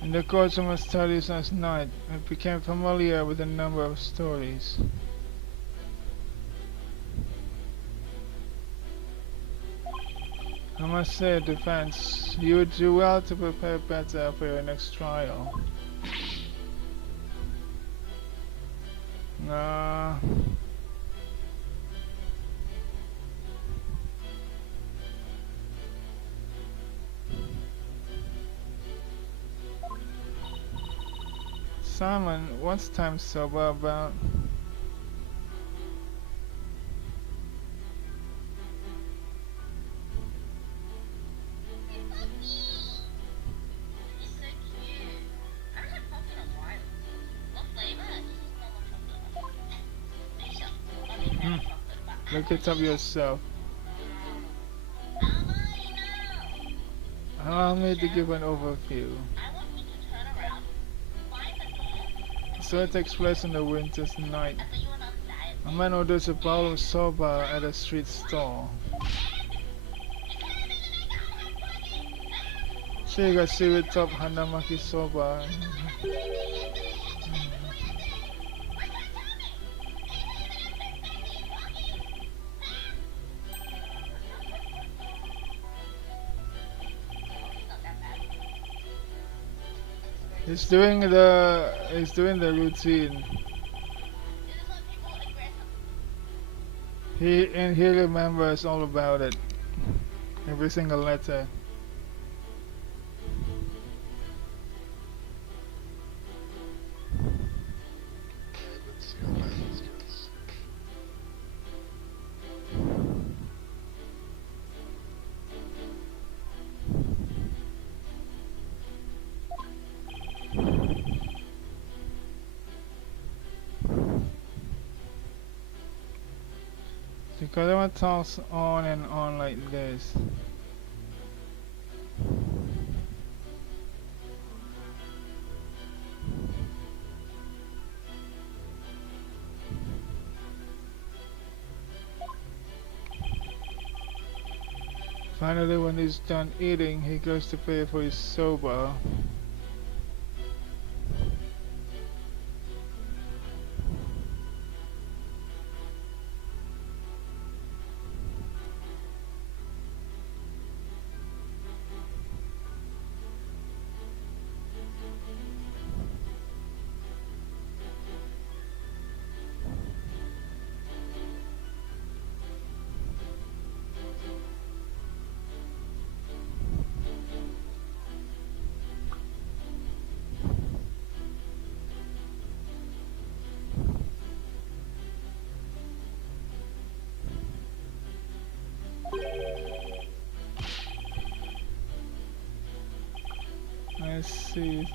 In the course of my studies last night, I became familiar with a number of stories. I must say, in defense, you would do well to prepare better for your next trial. Nah. Simon, what's Time Sober about? he's so cute. I haven't had puppy in a while. What flavor? Nisha, I mean Hmm. chocolate, but Look it up yourself. Mama, you know. Allow me to give an overview. I want you to turn around, find the door, The story takes place in the winter's night. I thought you were on diet. A man orders a bowl of soba at a street stall. Shiga with top Hanamaki soba. He's doing the routine. He remembers all about it. Every single letter. Because I want to toss on and on like this. Finally, when he's done eating, he goes to pay for his soba. Let's see.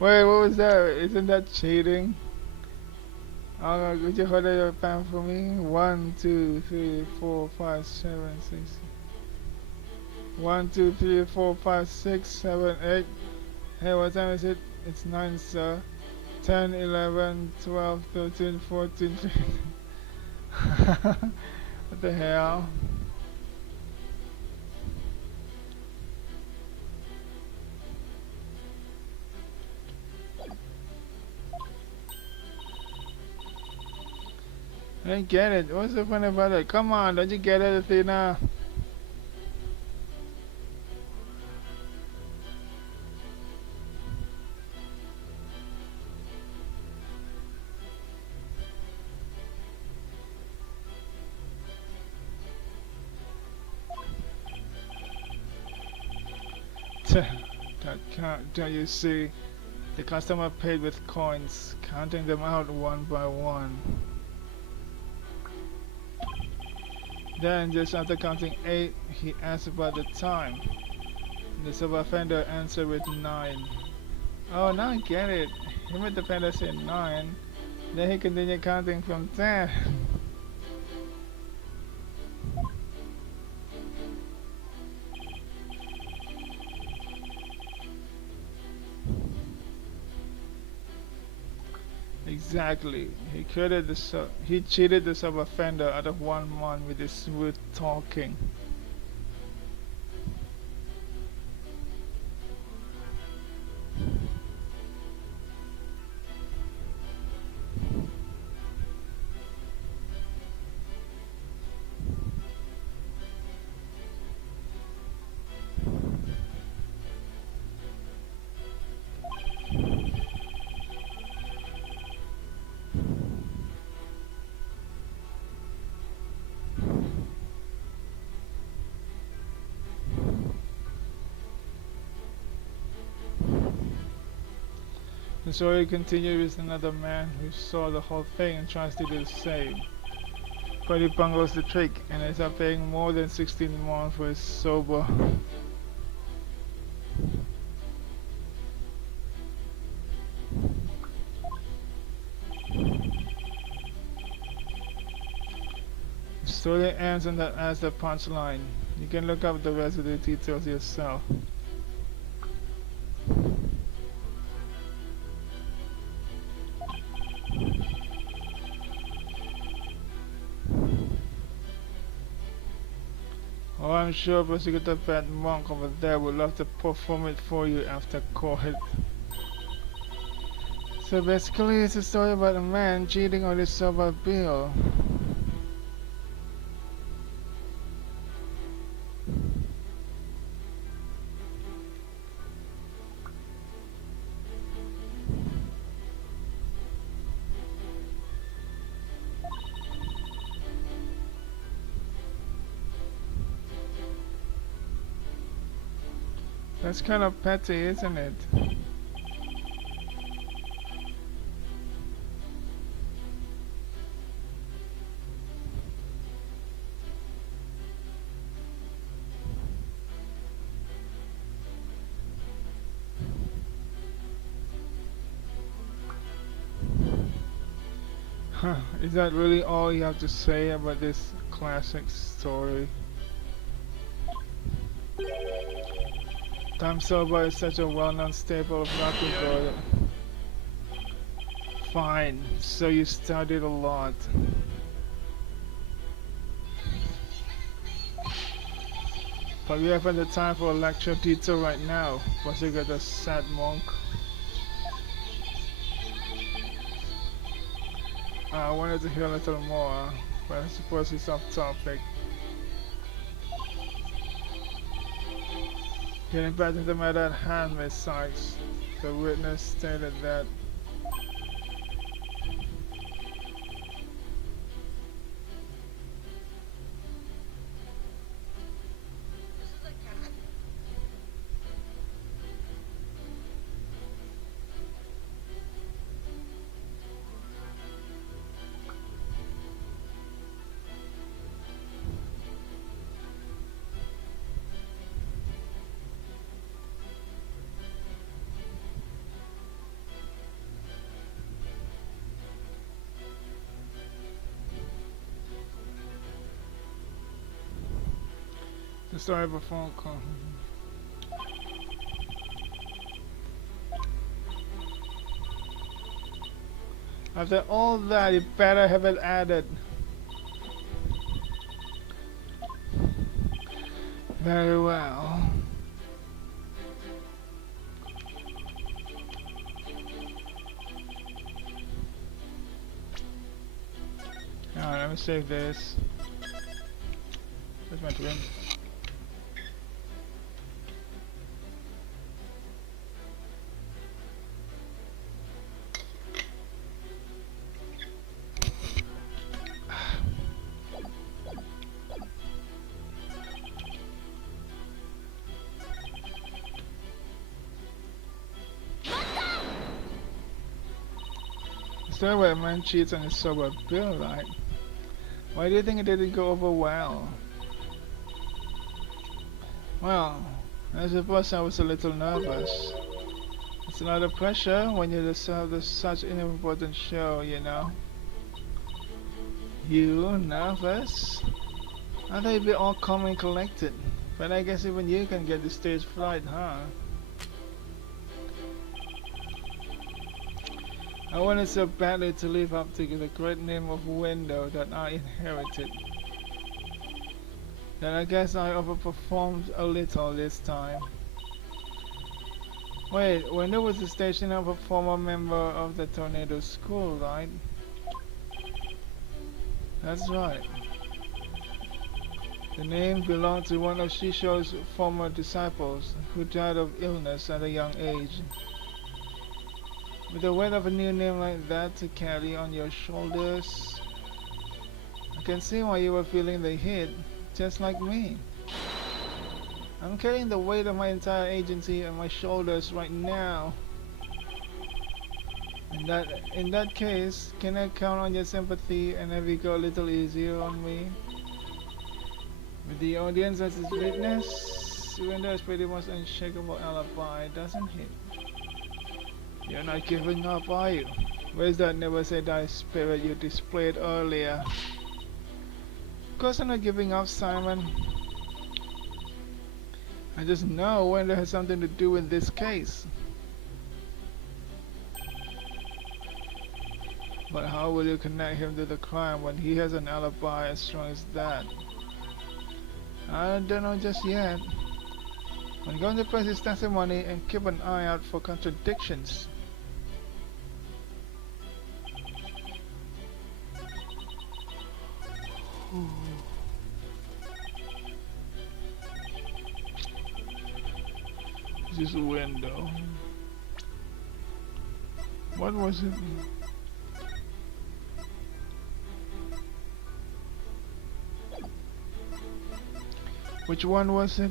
Wait, what was that? Isn't that cheating? Oh, could you hold up your pen for me? 1, 2, 3, 4, 5, 7, 6. 1, 2, 3, 4, 5, 6, 7, 8. Hey, what time is it? It's 9, sir. 10, 11, 12, 13, 14, 15. What the hell? I didn't get it. What's so funny about it? Come on, don't you get it, Athena? Don't you see? The customer paid with coins, counting them out one by one. Then, just after counting 8, he asked about the time. The sub-offender answered with 9. Oh, now I get it. He made the offender say 9. Then he continued counting from 10. Exactly. He cheated the sub-offender out of 1 month with his smooth talking. The story continued with another man who saw the whole thing and tries to do the same. But he bungles the trick and ends up paying more than 16 won for his soba. The story ends on that as the punchline. You can look up the rest of the details yourself. Oh, I'm sure Prosecutor Pat Monk over there would love to perform it for you after court. So basically, it's a story about a man cheating on his sober bill. That's kind of petty, isn't it? Huh, is that really all you have to say about this classic story? Time Soba is such a well-known staple of rakugo. Fine, so you studied a lot. But we haven't the time for a lecture detail right now. Was you got a sad monk? I wanted to hear a little more, but I suppose it's off topic. Getting back to the matter at hand, Miss Sykes. The witness stated that This is a cat? the story of a phone call. After all that, you better have it added. Very well. Alright, let me save this. Where's my twin? Is that where a man cheats on his sober bill, right? Why do you think it didn't go over well? Well, I suppose I was a little nervous. It's a lot of pressure when you serve such an important show, you know. You nervous? I thought you'd be all calm and collected, but I guess even you can get the stage fright, huh? I wanted so badly to live up to the great name of Window that I inherited. Then I guess I overperformed a little this time. Wait, Window was the station of a former member of the Tornado School, right? That's right. The name belonged to one of Shisho's former disciples who died of illness at a young age. With the weight of a new name like that to carry on your shoulders, I can see why you were feeling the hit, just like me. I'm carrying the weight of my entire agency on my shoulders right now. In that case, can I count on your sympathy and have you go a little easier on me? With the audience as its witness, Window is pretty much unshakable alibi, doesn't he? You're not giving up, are you? Where's that never say die spirit you displayed earlier? Of course I'm not giving up, Simon. I just know Wendell has something to do with this case. But how will you connect him to the crime when he has an alibi as strong as that? I don't know just yet. I'm going to press his testimony and keep an eye out for contradictions. This window. What was it? Which one was it?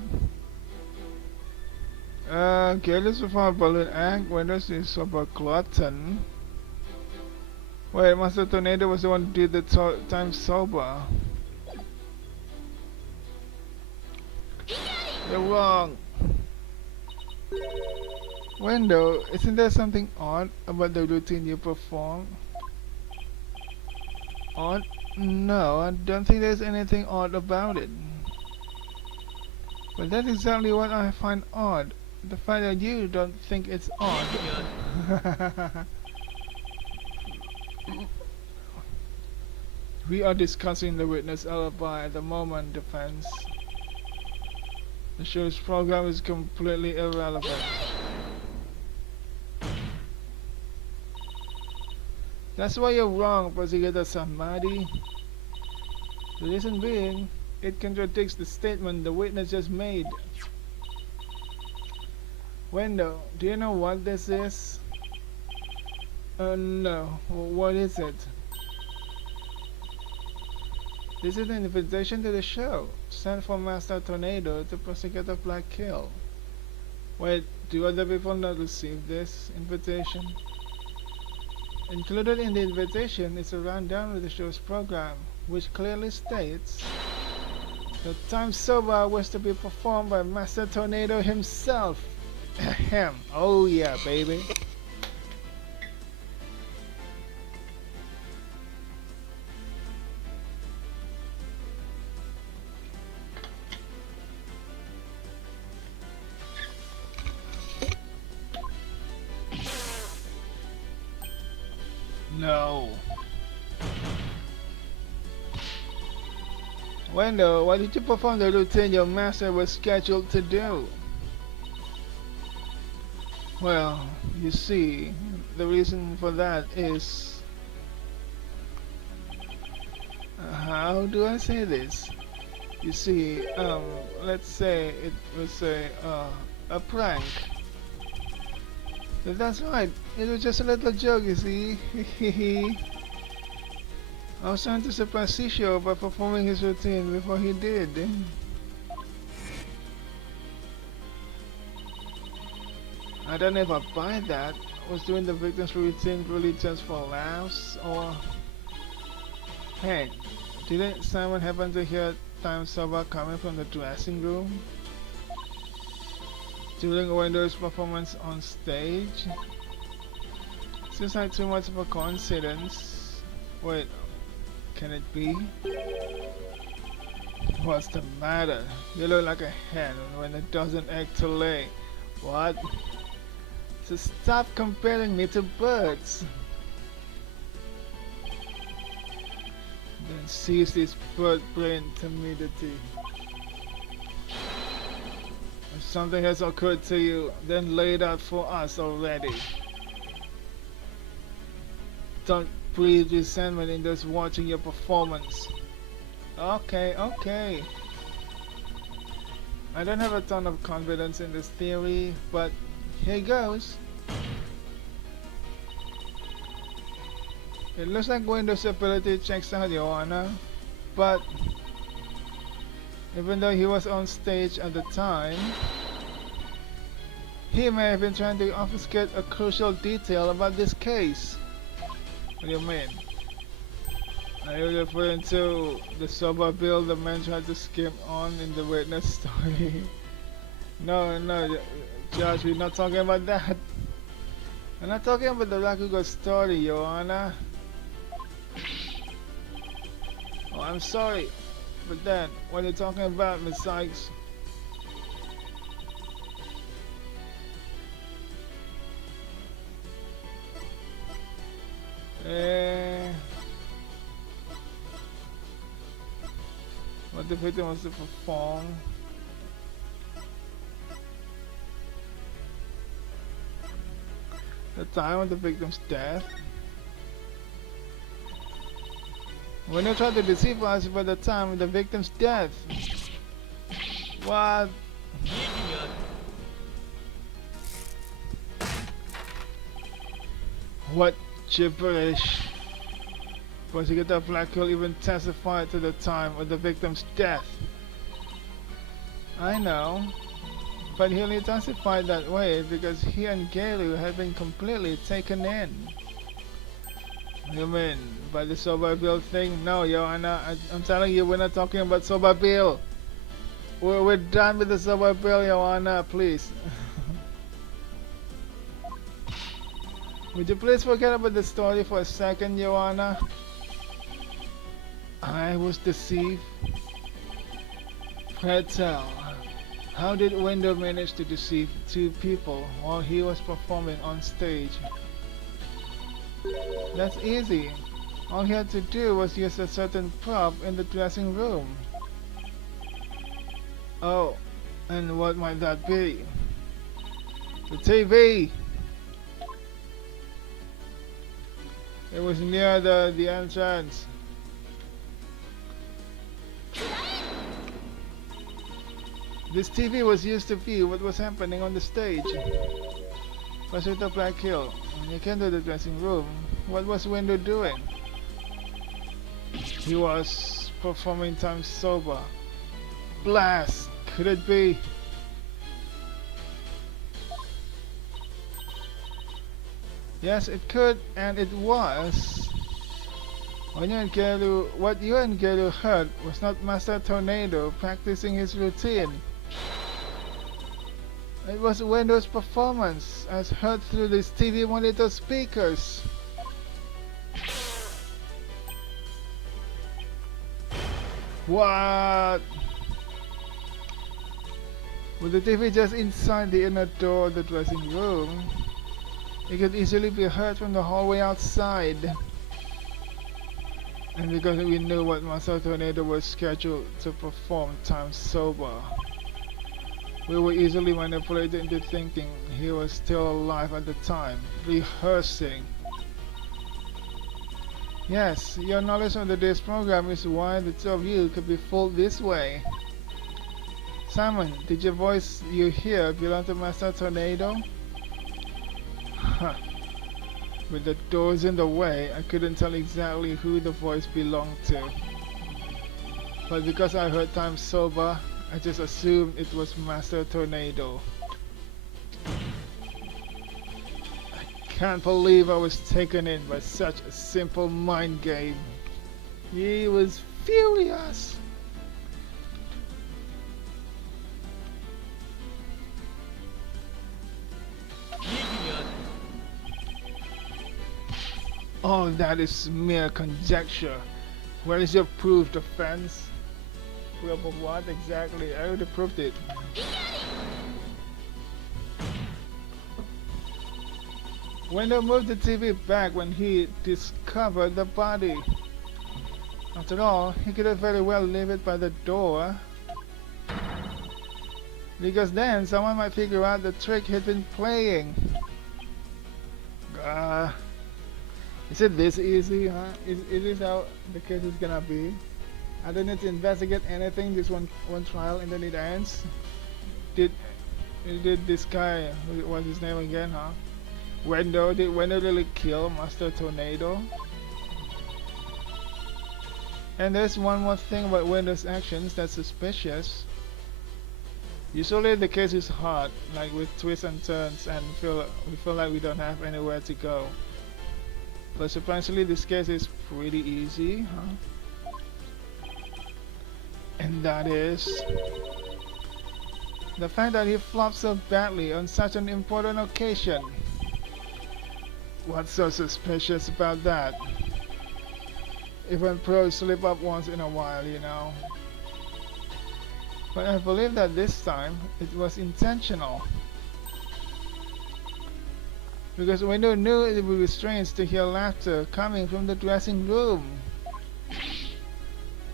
Careless of our balloon act. Windows is super glutton. Wait, Master Tornado was the one who did the time sober. You're wrong. Window, isn't there something odd about the routine you perform? Odd? No, I don't think there's anything odd about it. But that's exactly what I find odd. The fact that you don't think it's odd. We are discussing the witness alibi at the moment, defense. The show's program is completely irrelevant. That's why you're wrong, Prosecutor Samadi. The reason being, it contradicts the statement the witness just made. Wendo, do you know what this is? No. What is it? This is an invitation to the show, sent from Master Tornado to Prosecutor Black Kill. Wait, do other people not receive this invitation? Included in the invitation is a rundown of the show's program, which clearly states the time soba was to be performed by Master Tornado himself. Ahem. Oh yeah, baby. No. Wendo, why did you perform the routine your master was scheduled to do? Well, you see, the reason for that is... how do I say this? You see, let's say it was a prank. So that's right, it was just a little joke, you see. I was trying to surprise Sisho by performing his routine before he did. I don't know if I buy that. Was doing the victim's routine really just for laughs, or... Hey, didn't Simon happen to hear Time Soba coming from the dressing room? During Wendo's performance on stage? Seems like too much of a coincidence. Wait, can it be? What's the matter? You look like a hen when it doesn't egg to lay. What? So stop comparing me to birds. Then seize this bird brain timidity. If something has occurred to you, then lay it out for us already. Don't breathe resentment in those watching your performance. Okay, okay. I don't have a ton of confidence in this theory, but here goes. It looks like Windows ability checks out, Your Honor, but even though he was on stage at the time, he may have been trying to obfuscate a crucial detail about this case. What do you mean? Are you referring to the sober bill the man tried to skip on in the witness story? No, Judge, we're not talking about that. I'm not talking about the rakugo story, Your Honor. Oh, I'm sorry, but then, what are you talking about, Miss Sykes? What the victim wants to perform? The time of the victim's death? When they tried to deceive us about the time of the victim's death. What? What gibberish? Prosecutor Blackwell even testified to the time of the victim's death. I know, but he only testified that way because he and Gelu had been completely taken in. You mean by the sober bill thing? No, Your Honor, I'm telling you, we're not talking about sober bill. We're done with the sober bill, Your Honor, please. Would you please forget about the story for a second, Your Honor? I was deceived. Pray tell, how did Wendell manage to deceive two people while he was performing on stage? That's easy. All he had to do was use a certain prop in the dressing room. Oh, and what might that be? The TV! It was near the entrance. This TV was used to view what was happening on the stage. Pastor Black Hill, when he came to the dressing room, what was Wendell doing? He was performing time sober. Blast! Could it be? Yes, it could, and it was. What you and Gelu heard was not Master Tornado practicing his routine. It was Wendell's performance, as heard through these TV monitor speakers. What? With the TV just inside the inner door of the dressing room, it could easily be heard from the hallway outside. And because we knew what Master Tornado was scheduled to perform time sober, we were easily manipulated into thinking he was still alive at the time, rehearsing. Yes, your knowledge of the day's program is why the two of you could be fooled this way. Simon, did your voice you hear belong to Master Tornado? Huh. With the doors in the way, I couldn't tell exactly who the voice belonged to. But because I heard time sober, I just assumed it was Master Tornado. I can't believe I was taken in by such a simple mind game. He was furious. All that is mere conjecture. Where is your proved offense? Proof of what exactly? I already proved it. Wendell moved the TV back when he discovered the body. After all, he could have very well leave it by the door. Because then someone might figure out the trick he'd been playing. Is it this easy, huh? Is this how the case is gonna be? I don't need to investigate anything, just one trial and then it ends. Did this guy, what's his name again, huh? Did Wendell really kill Master Tornado? And there's one more thing about Wendell's actions that's suspicious. Usually the case is hard, like with twists and turns, and we feel like we don't have anywhere to go. But surprisingly, this case is pretty easy, huh? And that is the fact that he flopped so badly on such an important occasion. What's so suspicious about that? Even pros slip up once in a while, you know. But I believe that this time it was intentional. Because Wendell knew it would be strange to hear laughter coming from the dressing room.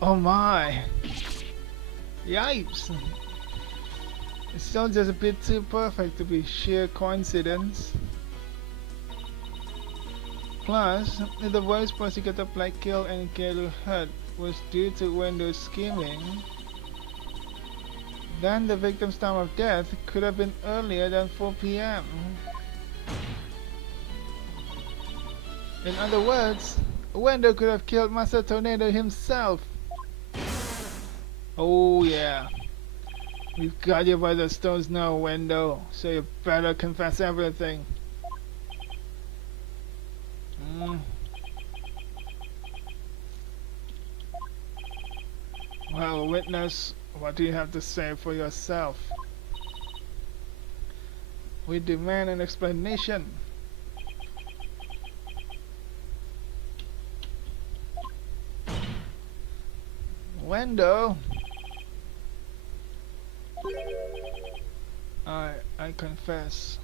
Oh my! Yipes! It's still just a bit too perfect to be sheer coincidence. Plus, if the voice prosecutor Black Kill and Kelu heard was due to Wendell's scheming, then the victim's time of death could have been earlier than 4 p.m. In other words, Wendell could have killed Master Tornado himself. Oh yeah. We've got you by the stones now, Wendell, so you better confess everything. Well, witness, what do you have to say for yourself? We demand an explanation. Wendo, I confess.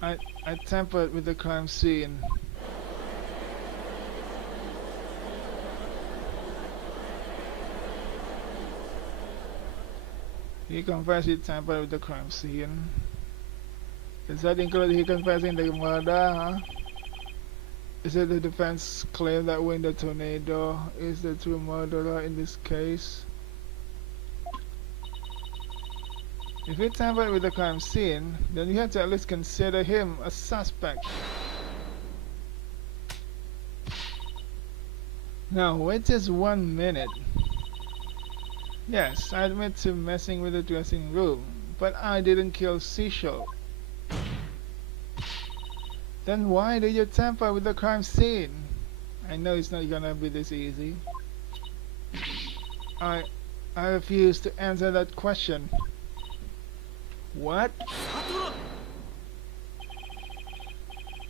I I tampered with the crime scene. He confessed he tampered with the crime scene. Does that include he confessing the murder, huh? Is it the defense claim that Window Tornado is the true murderer in this case? If he tampered with the crime scene, then you have to at least consider him a suspect. Now, wait just 1 minute. Yes, I admit to messing with the dressing room, but I didn't kill Seashell. Then why did you tamper with the crime scene? I know it's not gonna be this easy. I refuse to answer that question. What?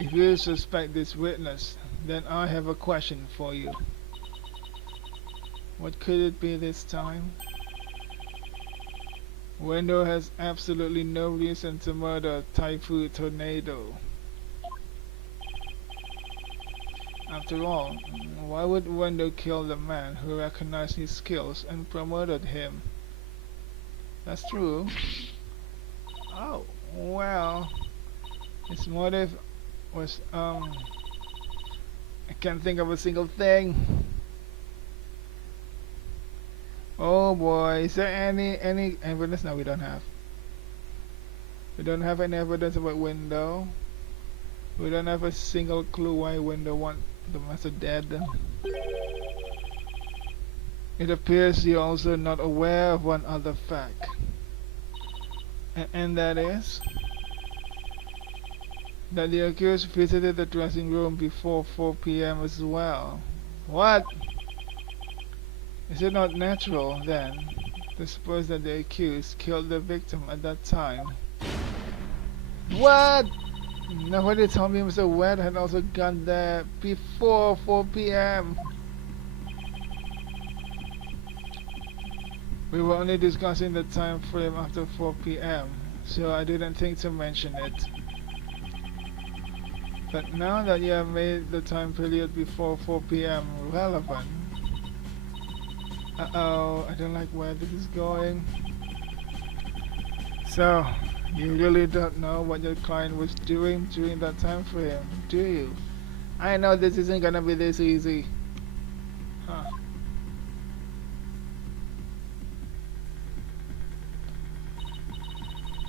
If you suspect this witness, then I have a question for you. What could it be this time? Wendo has absolutely no reason to murder Typhoon Tornado. After all, why would Wendo kill the man who recognized his skills and promoted him? That's true. Oh, well, his motive was, I can't think of a single thing. Oh boy, is there any evidence? No, we don't have. We don't have any evidence about Wendo. We don't have a single clue why Wendo want the master dead. It appears you're also not aware of one other fact. And that is that the accused visited the dressing room before 4 p.m. as well. What? Is it not natural, then, to suppose that the accused killed the victim at that time? What? Nobody told me Mr. Webb had also gone there before 4 p.m. We were only discussing the time frame after 4 p.m., so I didn't think to mention it. But now that you have made the time period before 4 p.m. relevant... Uh-oh, I don't like where this is going. So, you really don't know what your client was doing during that time frame, do you? I know this isn't gonna be this easy. Huh.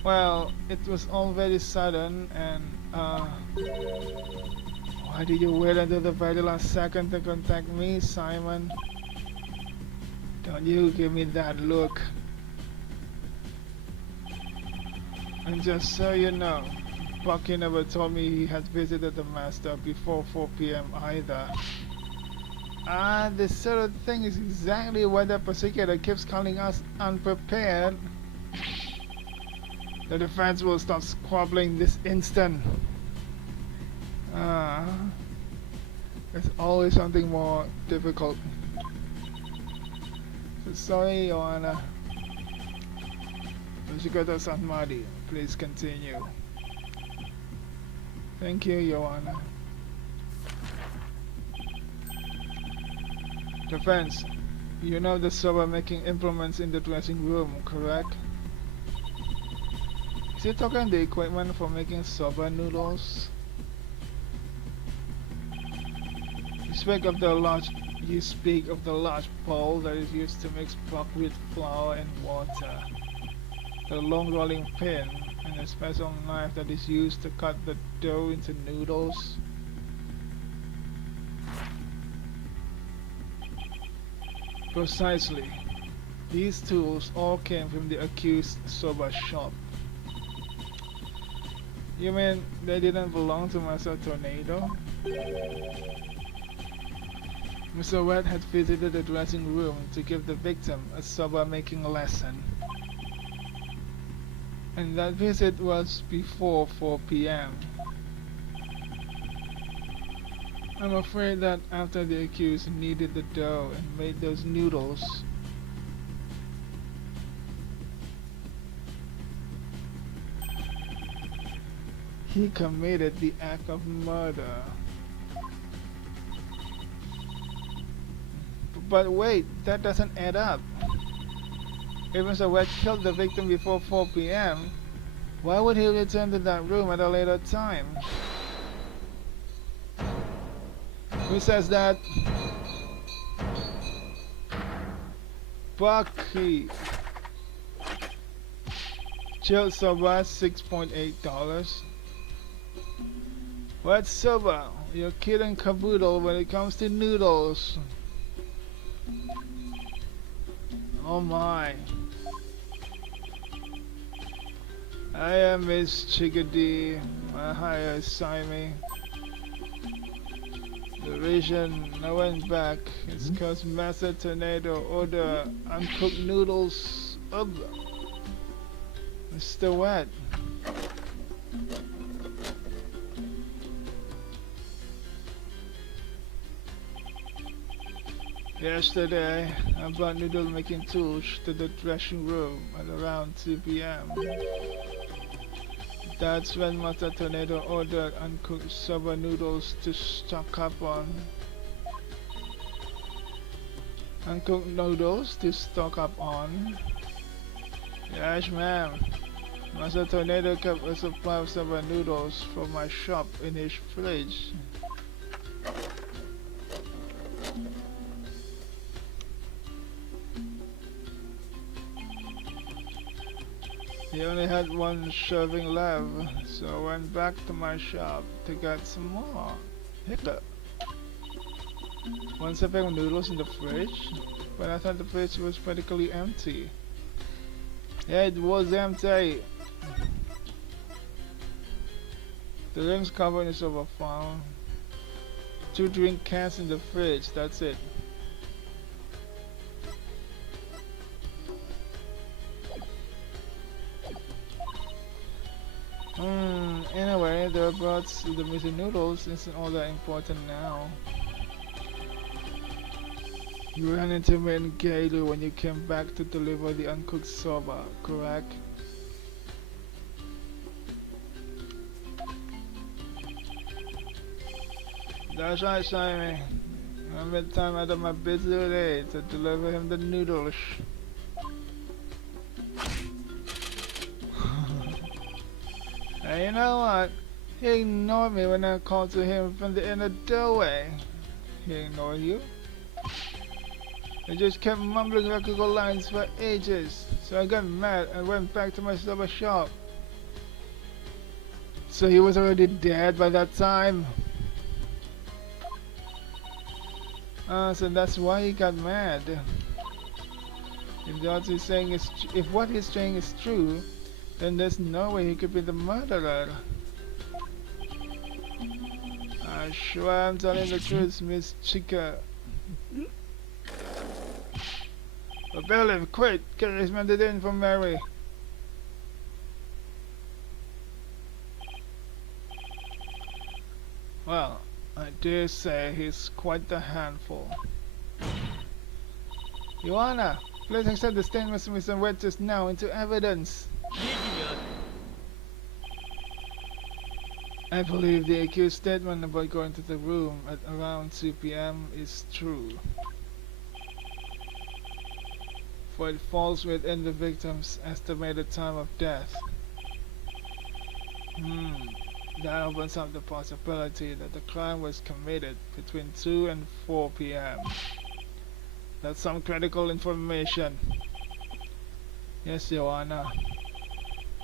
Well, it was all very sudden and why did you wait until the very last second to contact me, Simon? Don't you give me that look. And just so you know, Bucky never told me he had visited the master before 4 p.m. either. Ah, this sort of thing is exactly why the prosecutor keeps calling us unprepared. The defense will stop squabbling this instant. There's always something more difficult. So sorry, Your Honor. Prosecutor Sanmadi, please continue. Thank you, Your Honor. Defense, you know the soba making implements in the dressing room, correct? Is he talking the equipment for making soba noodles? You speak of the large bowl that is used to mix buckwheat flour and water, the long rolling pin, and a special knife that is used to cut the dough into noodles. Precisely. These tools all came from the accused soba shop. You mean they didn't belong to Master Tornado? Mr. Webb had visited the dressing room to give the victim a soba making lesson. And that visit was before 4 p.m. I'm afraid that after the accused kneaded the dough and made those noodles, he committed the act of murder. But wait, that doesn't add up. Even so, Wet killed the victim before 4 p.m. Why would he return to that room at a later time? Who says that? Bucky. Chilled soba, $6.8. Wet soba, you're kidding caboodle when it comes to noodles. Oh my. I am Miss Chickadee, my higher Simon. The reason I went back is cause Master Tornado ordered uncooked noodles. Mr. Wet. Yesterday, I brought noodle making tools to the dressing room at around 2 p.m. That's when Master Tornado ordered uncooked soba noodles to stock up on. Uncooked noodles to stock up on? Yes, ma'am. Master Tornado kept a supply of soba noodles from my shop in his fridge. He only had one serving left, so I went back to my shop to get some more. Hitler. One serving of noodles in the fridge? But I thought the fridge was practically empty. Yeah, it was empty. The rings covered in silver found. 2 drink cans in the fridge, that's it. Anyway, the whereabouts of the missing noodles isn't all that important now. You ran into me in Galu when you came back to deliver the uncooked soba, correct? That's right, Simon. I made time out of my busy day to deliver him the noodles. And you know what? He ignored me when I called to him from the inner doorway. He ignored you? He just kept mumbling rakugo lines for ages, so I got mad and went back to my soba shop. So he was already dead by that time? So that's why he got mad. If what he's saying is true, then there's no way he could be the murderer. I sure am telling the truth, Miss Chica. Bailiff, quick! Get this man in for Mary. Well, I dare say he's quite the handful. Your Honor, please accept the statements of Mr. Wet just now into evidence. I believe the accused statement about going to the room at around 2 p.m. is true. For it falls within the victim's estimated time of death. That opens up the possibility that the crime was committed between 2 and 4 p.m. That's some critical information. Yes, Your Honor.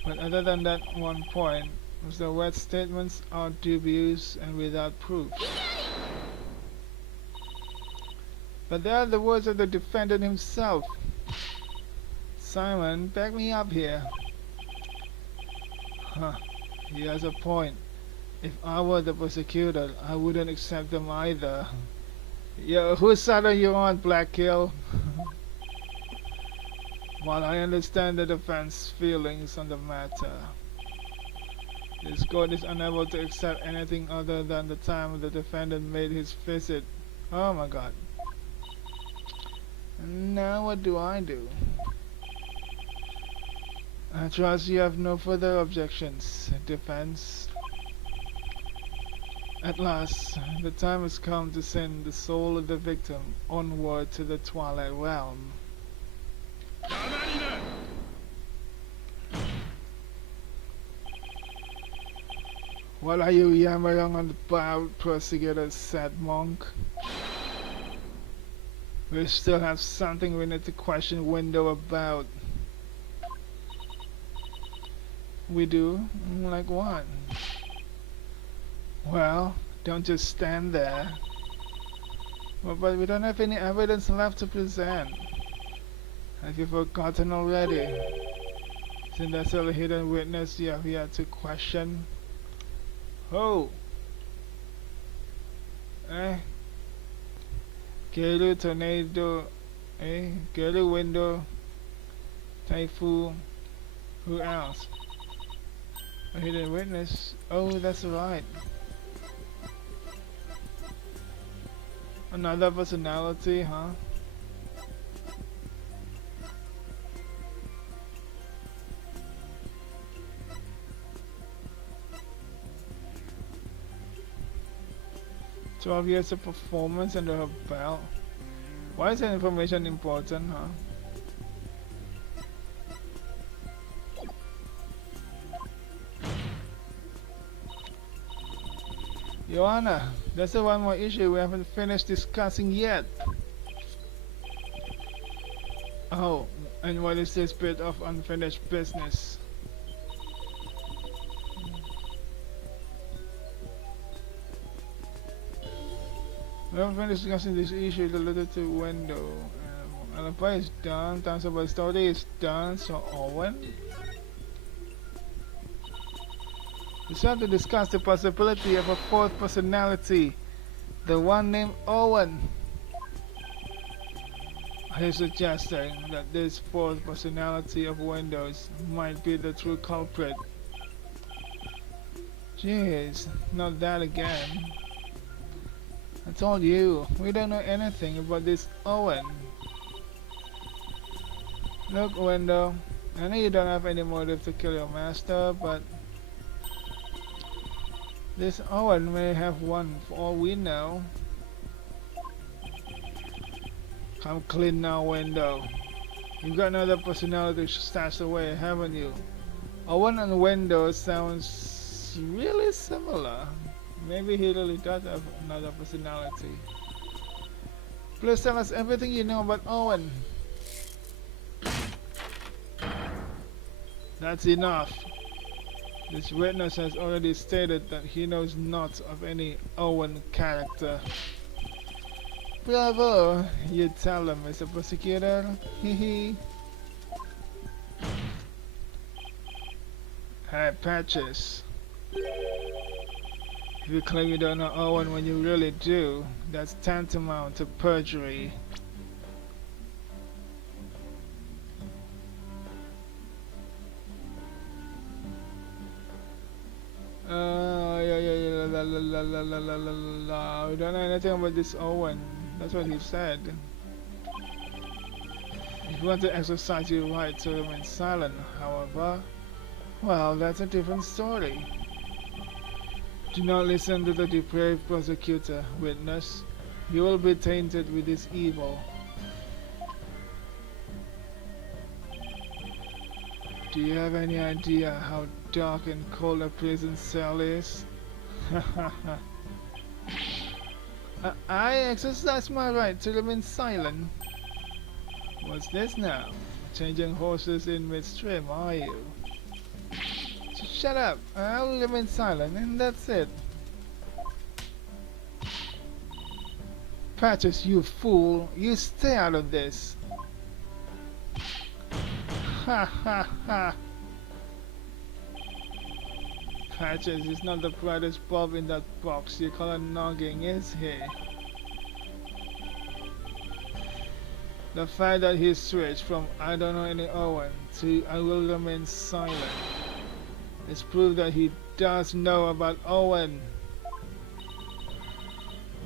But other than that one point, Mr. Wet's statements are dubious and without proof. But they are the words of the defendant himself. Simon, back me up here. Huh, he has a point. If I were the prosecutor, I wouldn't accept them either. Yo, whose side are you on, Black Hill? While I understand the defense's feelings on the matter, This court is unable to accept anything other than the time the defendant made his visit. Oh my god. Now what do I do? I trust you have no further objections, defense. At last, the time has come to send the soul of the victim onward to the Twilight Realm. What are you yammering about, prosecutor, said Monk? We still have something we need to question Window about. We do? Like what? Well, don't just stand there. Well, but we don't have any evidence left to present. Have you forgotten already? Isn't there still a hidden witness you have yet to question? Oh! Gelu Tornado, Gelu Window, Typhoon, who else? A hidden witness? Oh, that's right. Another personality, huh? "12 years of performance under her belt." Why is that information important, huh? Your Honor, there's one more issue we haven't finished discussing yet. Oh, and what is this bit of unfinished business? We haven't finished discussing this issue related to Window. Alibi is done, Times about story is done, so Owen? We still have to discuss the possibility of a fourth personality, the one named Owen. Are you suggesting that this fourth personality of Windows might be the true culprit? Jeez, not that again. I told you, we don't know anything about this Owen. Look, Window, I know you don't have any motive to kill your master, but this Owen may have one for all we know. Come clean now, Window. You've got another personality stashed away, haven't you? Owen and Window sounds really similar. Maybe he really does have another personality. Please tell us everything you know about Owen. That's enough. This witness has already stated that he knows not of any Owen character. Bravo! You tell him, Mr. Prosecutor. Hehe. Hey, Patches. If you claim you don't know Owen when you really do, that's tantamount to perjury. We don't know anything about this Owen. That's what he said. If you want to exercise your right to remain silent, however, well, that's a different story. Do not listen to the depraved prosecutor, witness. You will be tainted with this evil. Do you have any idea how dark and cold a prison cell is? I exercise my right to remain silent. What's this now? Changing horses in midstream, are you? Shut up, I'll remain silent and that's it. Patches, you fool, you stay out of this. Ha ha ha. Patches is not the brightest bulb in that box you call a noggin, is he? The fact that he switched from I don't know any Owen to I will remain silent It's proof that he does know about Owen.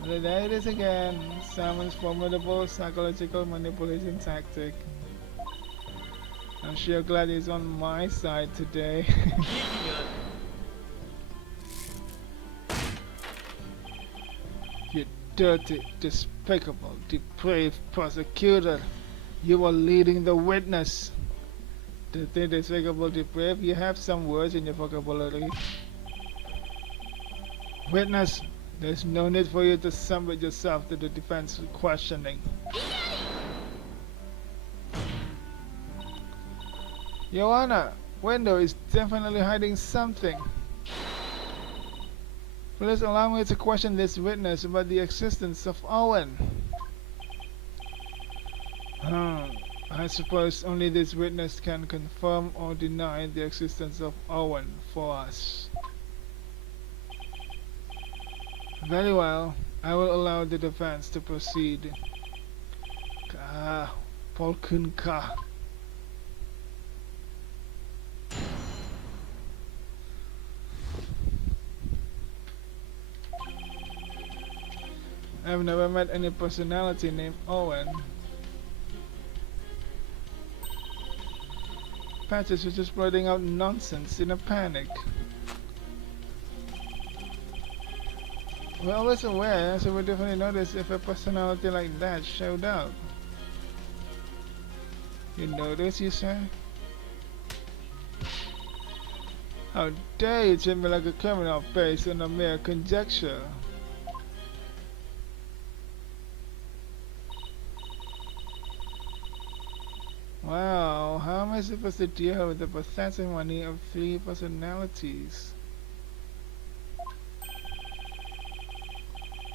Well, there it is again. Simon's formidable psychological manipulation tactic. I'm sure glad he's on my side today. Idiot. You dirty, despicable, depraved prosecutor. You are leading the witness. Dirty, despicable, depraved. You have some words in your vocabulary. Witness, there's no need for you to submit yourself to the defense questioning. Your Honor, Wendell is definitely hiding something. Please allow me to question this witness about the existence of Owen. I suppose only this witness can confirm or deny the existence of Owen for us. Very well, I will allow the defense to proceed. Polkunka. I've never met any personality named Owen. Patches was just blurting out nonsense in a panic. We're always aware, so we definitely notice if a personality like that showed up. You notice, you say? How dare you treat me like a criminal based on a mere conjecture? Wow, how am I supposed to deal with the pathetic money of 3 personalities?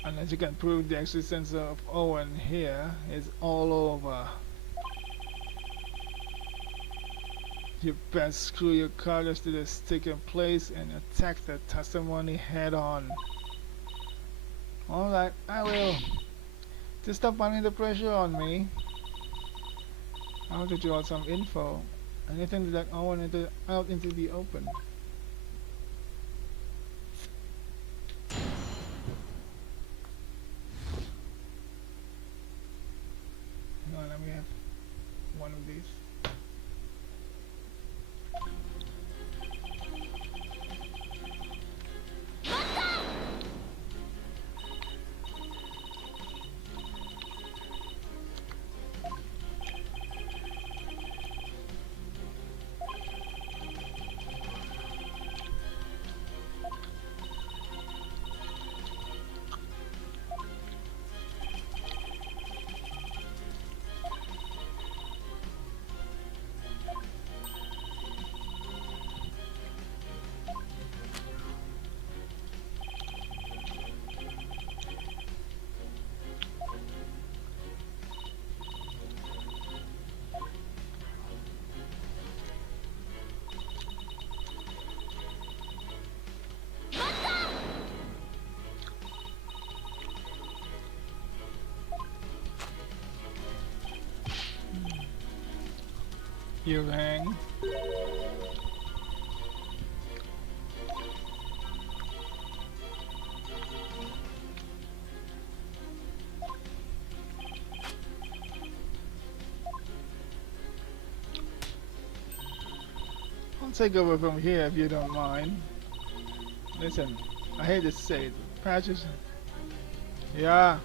Unless you can prove the existence of Owen here, it's all over. You best screw your cards to the stick in place and attack the testimony head on. Alright, I will. To stop putting the pressure on me, I want to draw some info. Anything that I want out into the open. Hang on, let me have one of these. You hang. I'll take over from here if you don't mind. Listen, I hate to say it, Patches. Yeah.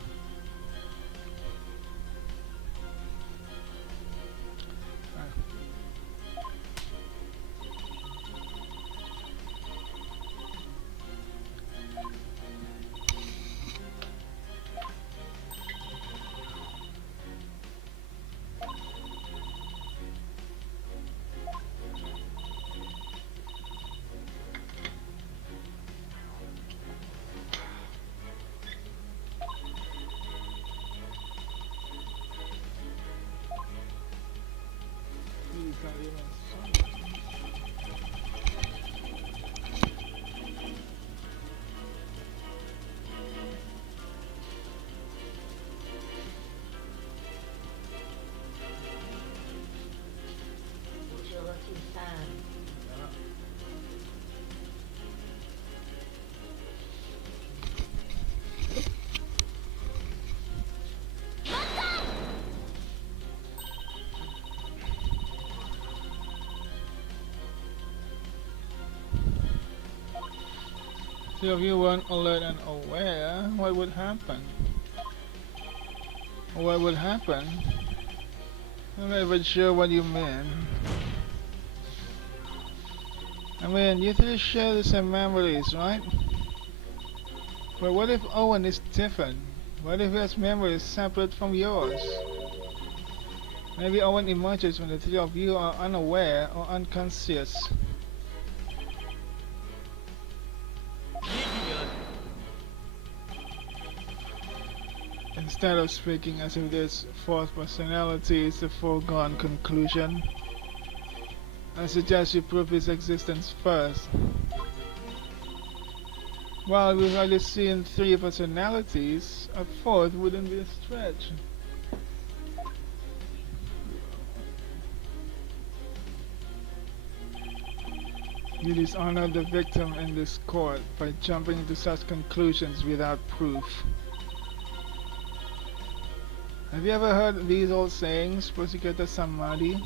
Three of you weren't alert and aware. What would happen? What would happen? I'm not even sure what you mean. I mean, you three share the same memories, right? But what if Owen is different? What if his memory is separate from yours? Maybe Owen emerges when the three of you are unaware or unconscious. Instead of speaking as if this fourth personality is a foregone conclusion, I suggest you prove its existence first. While we've already seen three personalities, a fourth wouldn't be a stretch. You dishonor the victim in this court by jumping to such conclusions without proof. Have you ever heard these old sayings, Prosecutor Samadhi?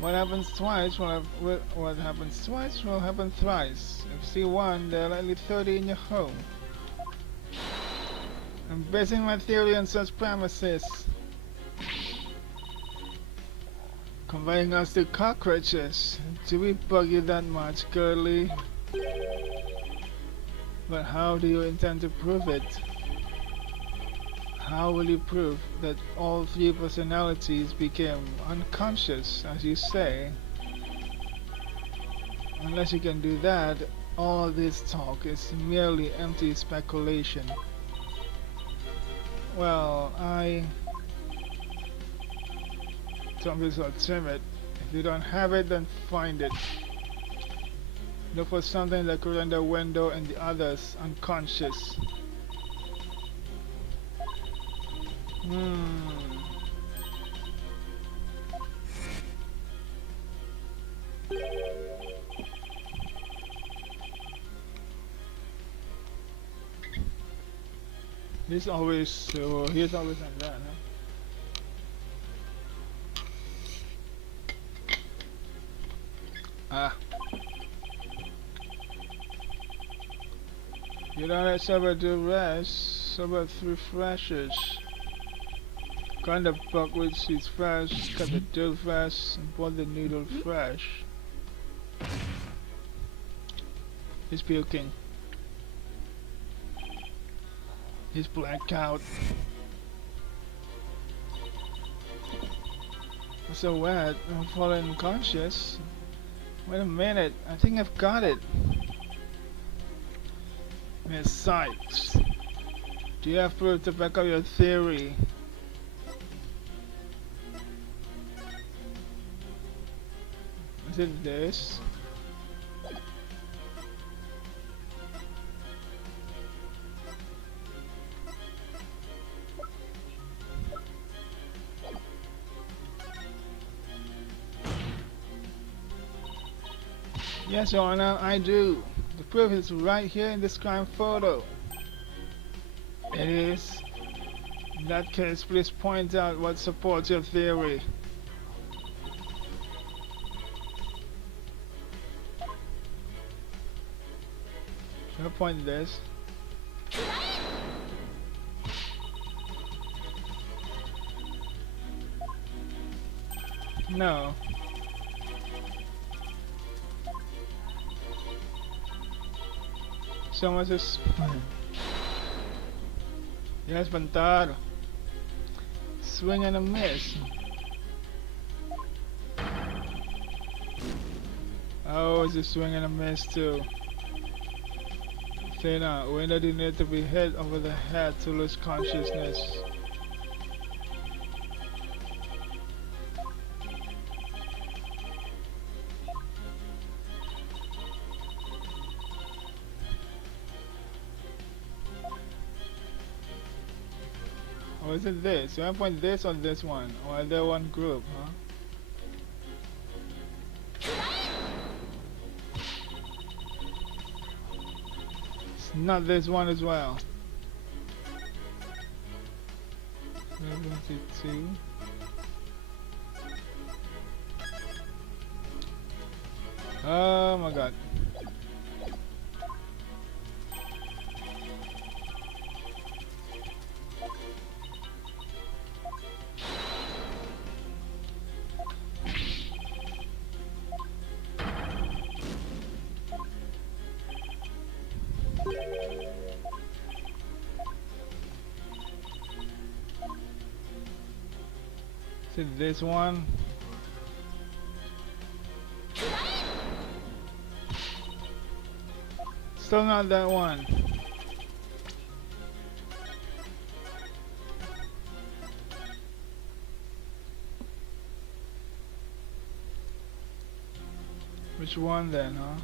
What happens twice what happens twice will happen thrice. If you see one, there are likely 30 in your home. I'm basing my theory on such premises. Conveying us to cockroaches. Do we bug you that much, girly? But how do you intend to prove it? How will you prove that all three personalities became unconscious, as you say? Unless you can do that, all this talk is merely empty speculation. Well, don't be so timid. If you don't have it, then find it. Look for something that could render Wendo and the others unconscious. He's always like that, huh? Ah. You don't let sober do rest, sober through flashes. Grind the buckwheat seeds fresh, cut the dough fresh, and boil the noodle fresh. He's puking. He's blacked out. I'm so wet, I'm falling unconscious. Wait a minute, I think I've got it. Miss Sykes, do you have proof to back up your theory? Is it this? Yes, Your Honor, I do. The proof is right here in this crime photo. It is. In that case, please point out what supports your theory. Should I point this? No. So much is. Yes, Bantar. Swing and a miss. Oh, it's a swing and a miss too. Athena, when do you need to be hit over the head to lose consciousness? Or is it this? You want to point this on this one? Or are they one group, huh? It's not this one as well. 72. Oh my god. Is it this one? Still not that one. Which one then, huh?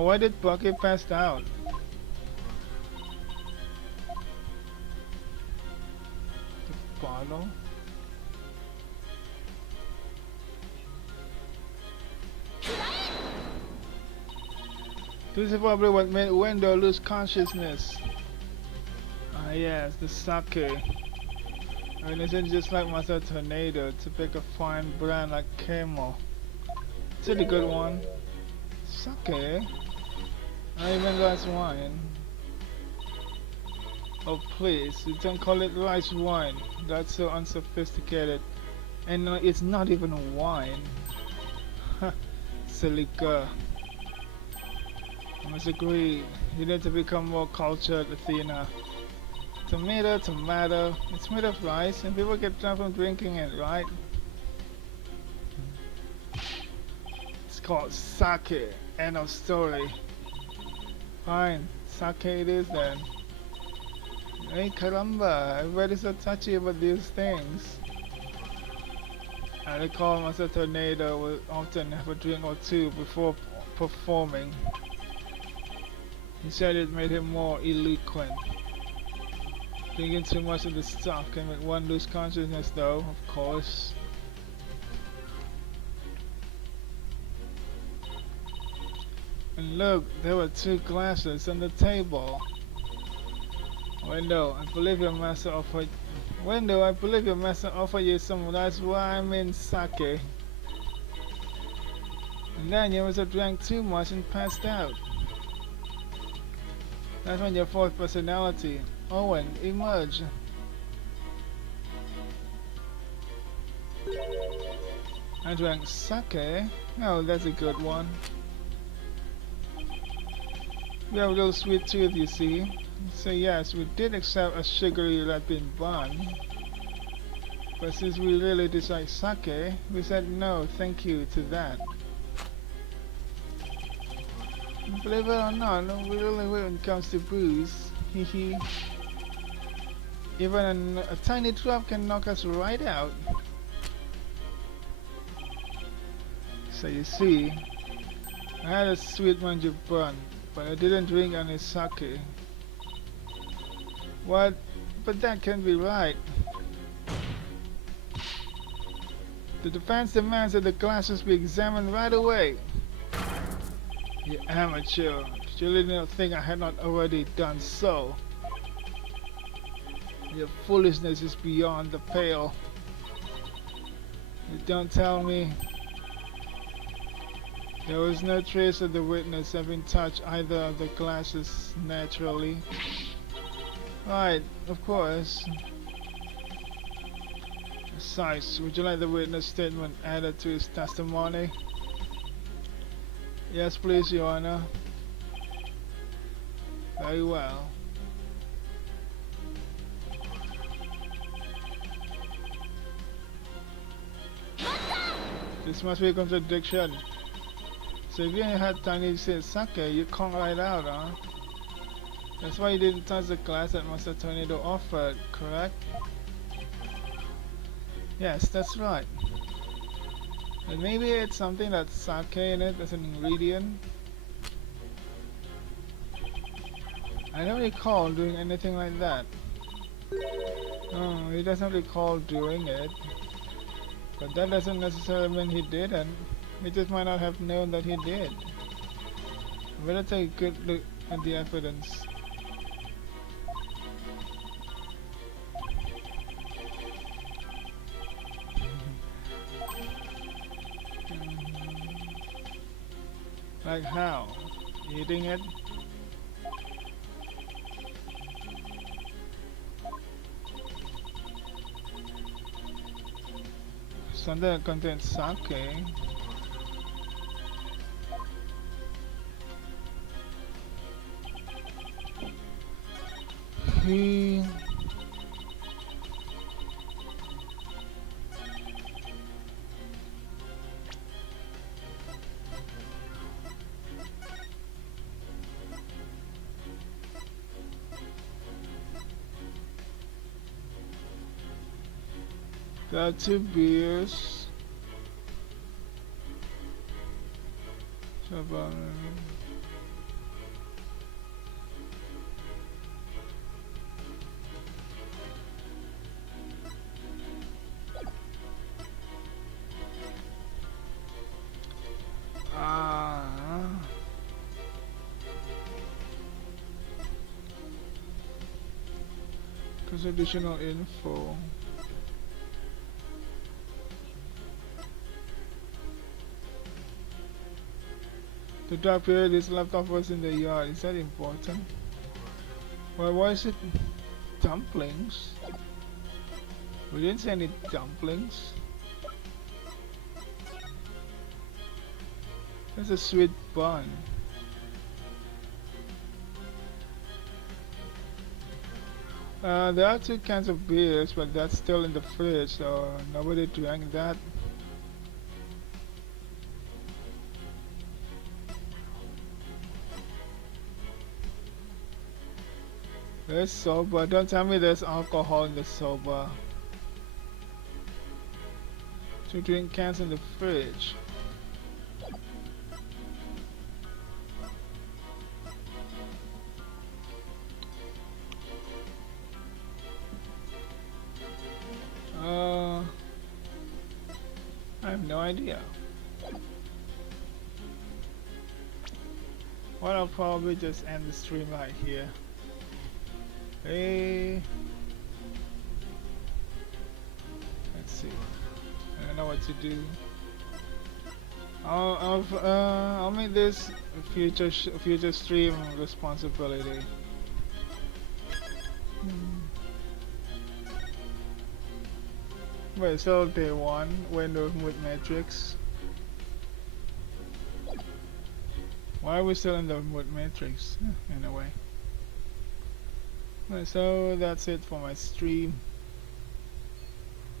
Why did Bucky pass out? The bottle? This is probably what made Wendo lose consciousness. Ah yes, the sake. I mean, isn't just like Master Tornado to pick a fine brand like Kamo. It's a really good one. Sake? Not even glass wine. Oh please, you don't call it rice wine. That's so unsophisticated. And no, it's not even a wine. Silly girl. I must agree, you need to become more cultured, Athena. Tomato, tomato, it's made of rice and people get drunk from drinking it, right? It's called sake, end of story. Fine, sake it is then. Hey caramba, everybody's so touchy about these things. I recall Master Tornado would often have a drink or two before performing. He said it made him more eloquent. Drinking too much of the stuff can make one lose consciousness though, of course. And look, there were 2 glasses on the table. Wendo, I believe your master offered you some rice wine and sake. And then you must have drank too much and passed out. That's when your 4th personality, Owen, emerged. I drank sake. Oh, that's a good one. We have a little sweet tooth, you see. So yes, we did accept a sugary Latin bun. But since we really dislike sake, we said no, thank you to that. Believe it or not, we really when it comes to booze. Hehe. Even a tiny drop can knock us right out. So you see, I had a sweet manju bun, but I didn't drink any sake. What? But that can't be right. The defense demands that the glasses be examined right away. You amateur. Surely you don't think I had not already done so. Your foolishness is beyond the pale. You don't tell me. There was no trace of the witness having touched either of the glasses naturally. Right, of course. Besides, would you like the witness statement added to his testimony? Yes, please, Your Honor. Very well. This must be a contradiction. So if you ain't had time to say sake, you can't right out, huh? That's why you didn't touch the glass that Master Tornado offered, correct? Yes, that's right. And maybe it's something that's sake in it as an ingredient. I don't recall doing anything like that. No, he doesn't recall doing it. But that doesn't necessarily mean he didn't. He just might not have known that he did. Better take a good look at the evidence. Like how? Eating it? Something that contains sake. He got 2 beers. Shabbat. Ah, because additional info. The drop here, this laptop was in the yard. Is that important? Well, why is it dumplings? We didn't say any dumplings. That's a sweet bun. There are 2 cans of beers, but that's still in the fridge, so nobody drank that. There's soba. Don't tell me there's alcohol in the soba. 2 drink cans in the fridge. I have no idea. Well, I'll probably just end the stream right here. Hey, let's see. I don't know what to do. I'll make this a future stream responsibility. Wait, so day 1, Windows mood matrix. Why are we still in the mood matrix? Anyway. Right, so that's it for my stream.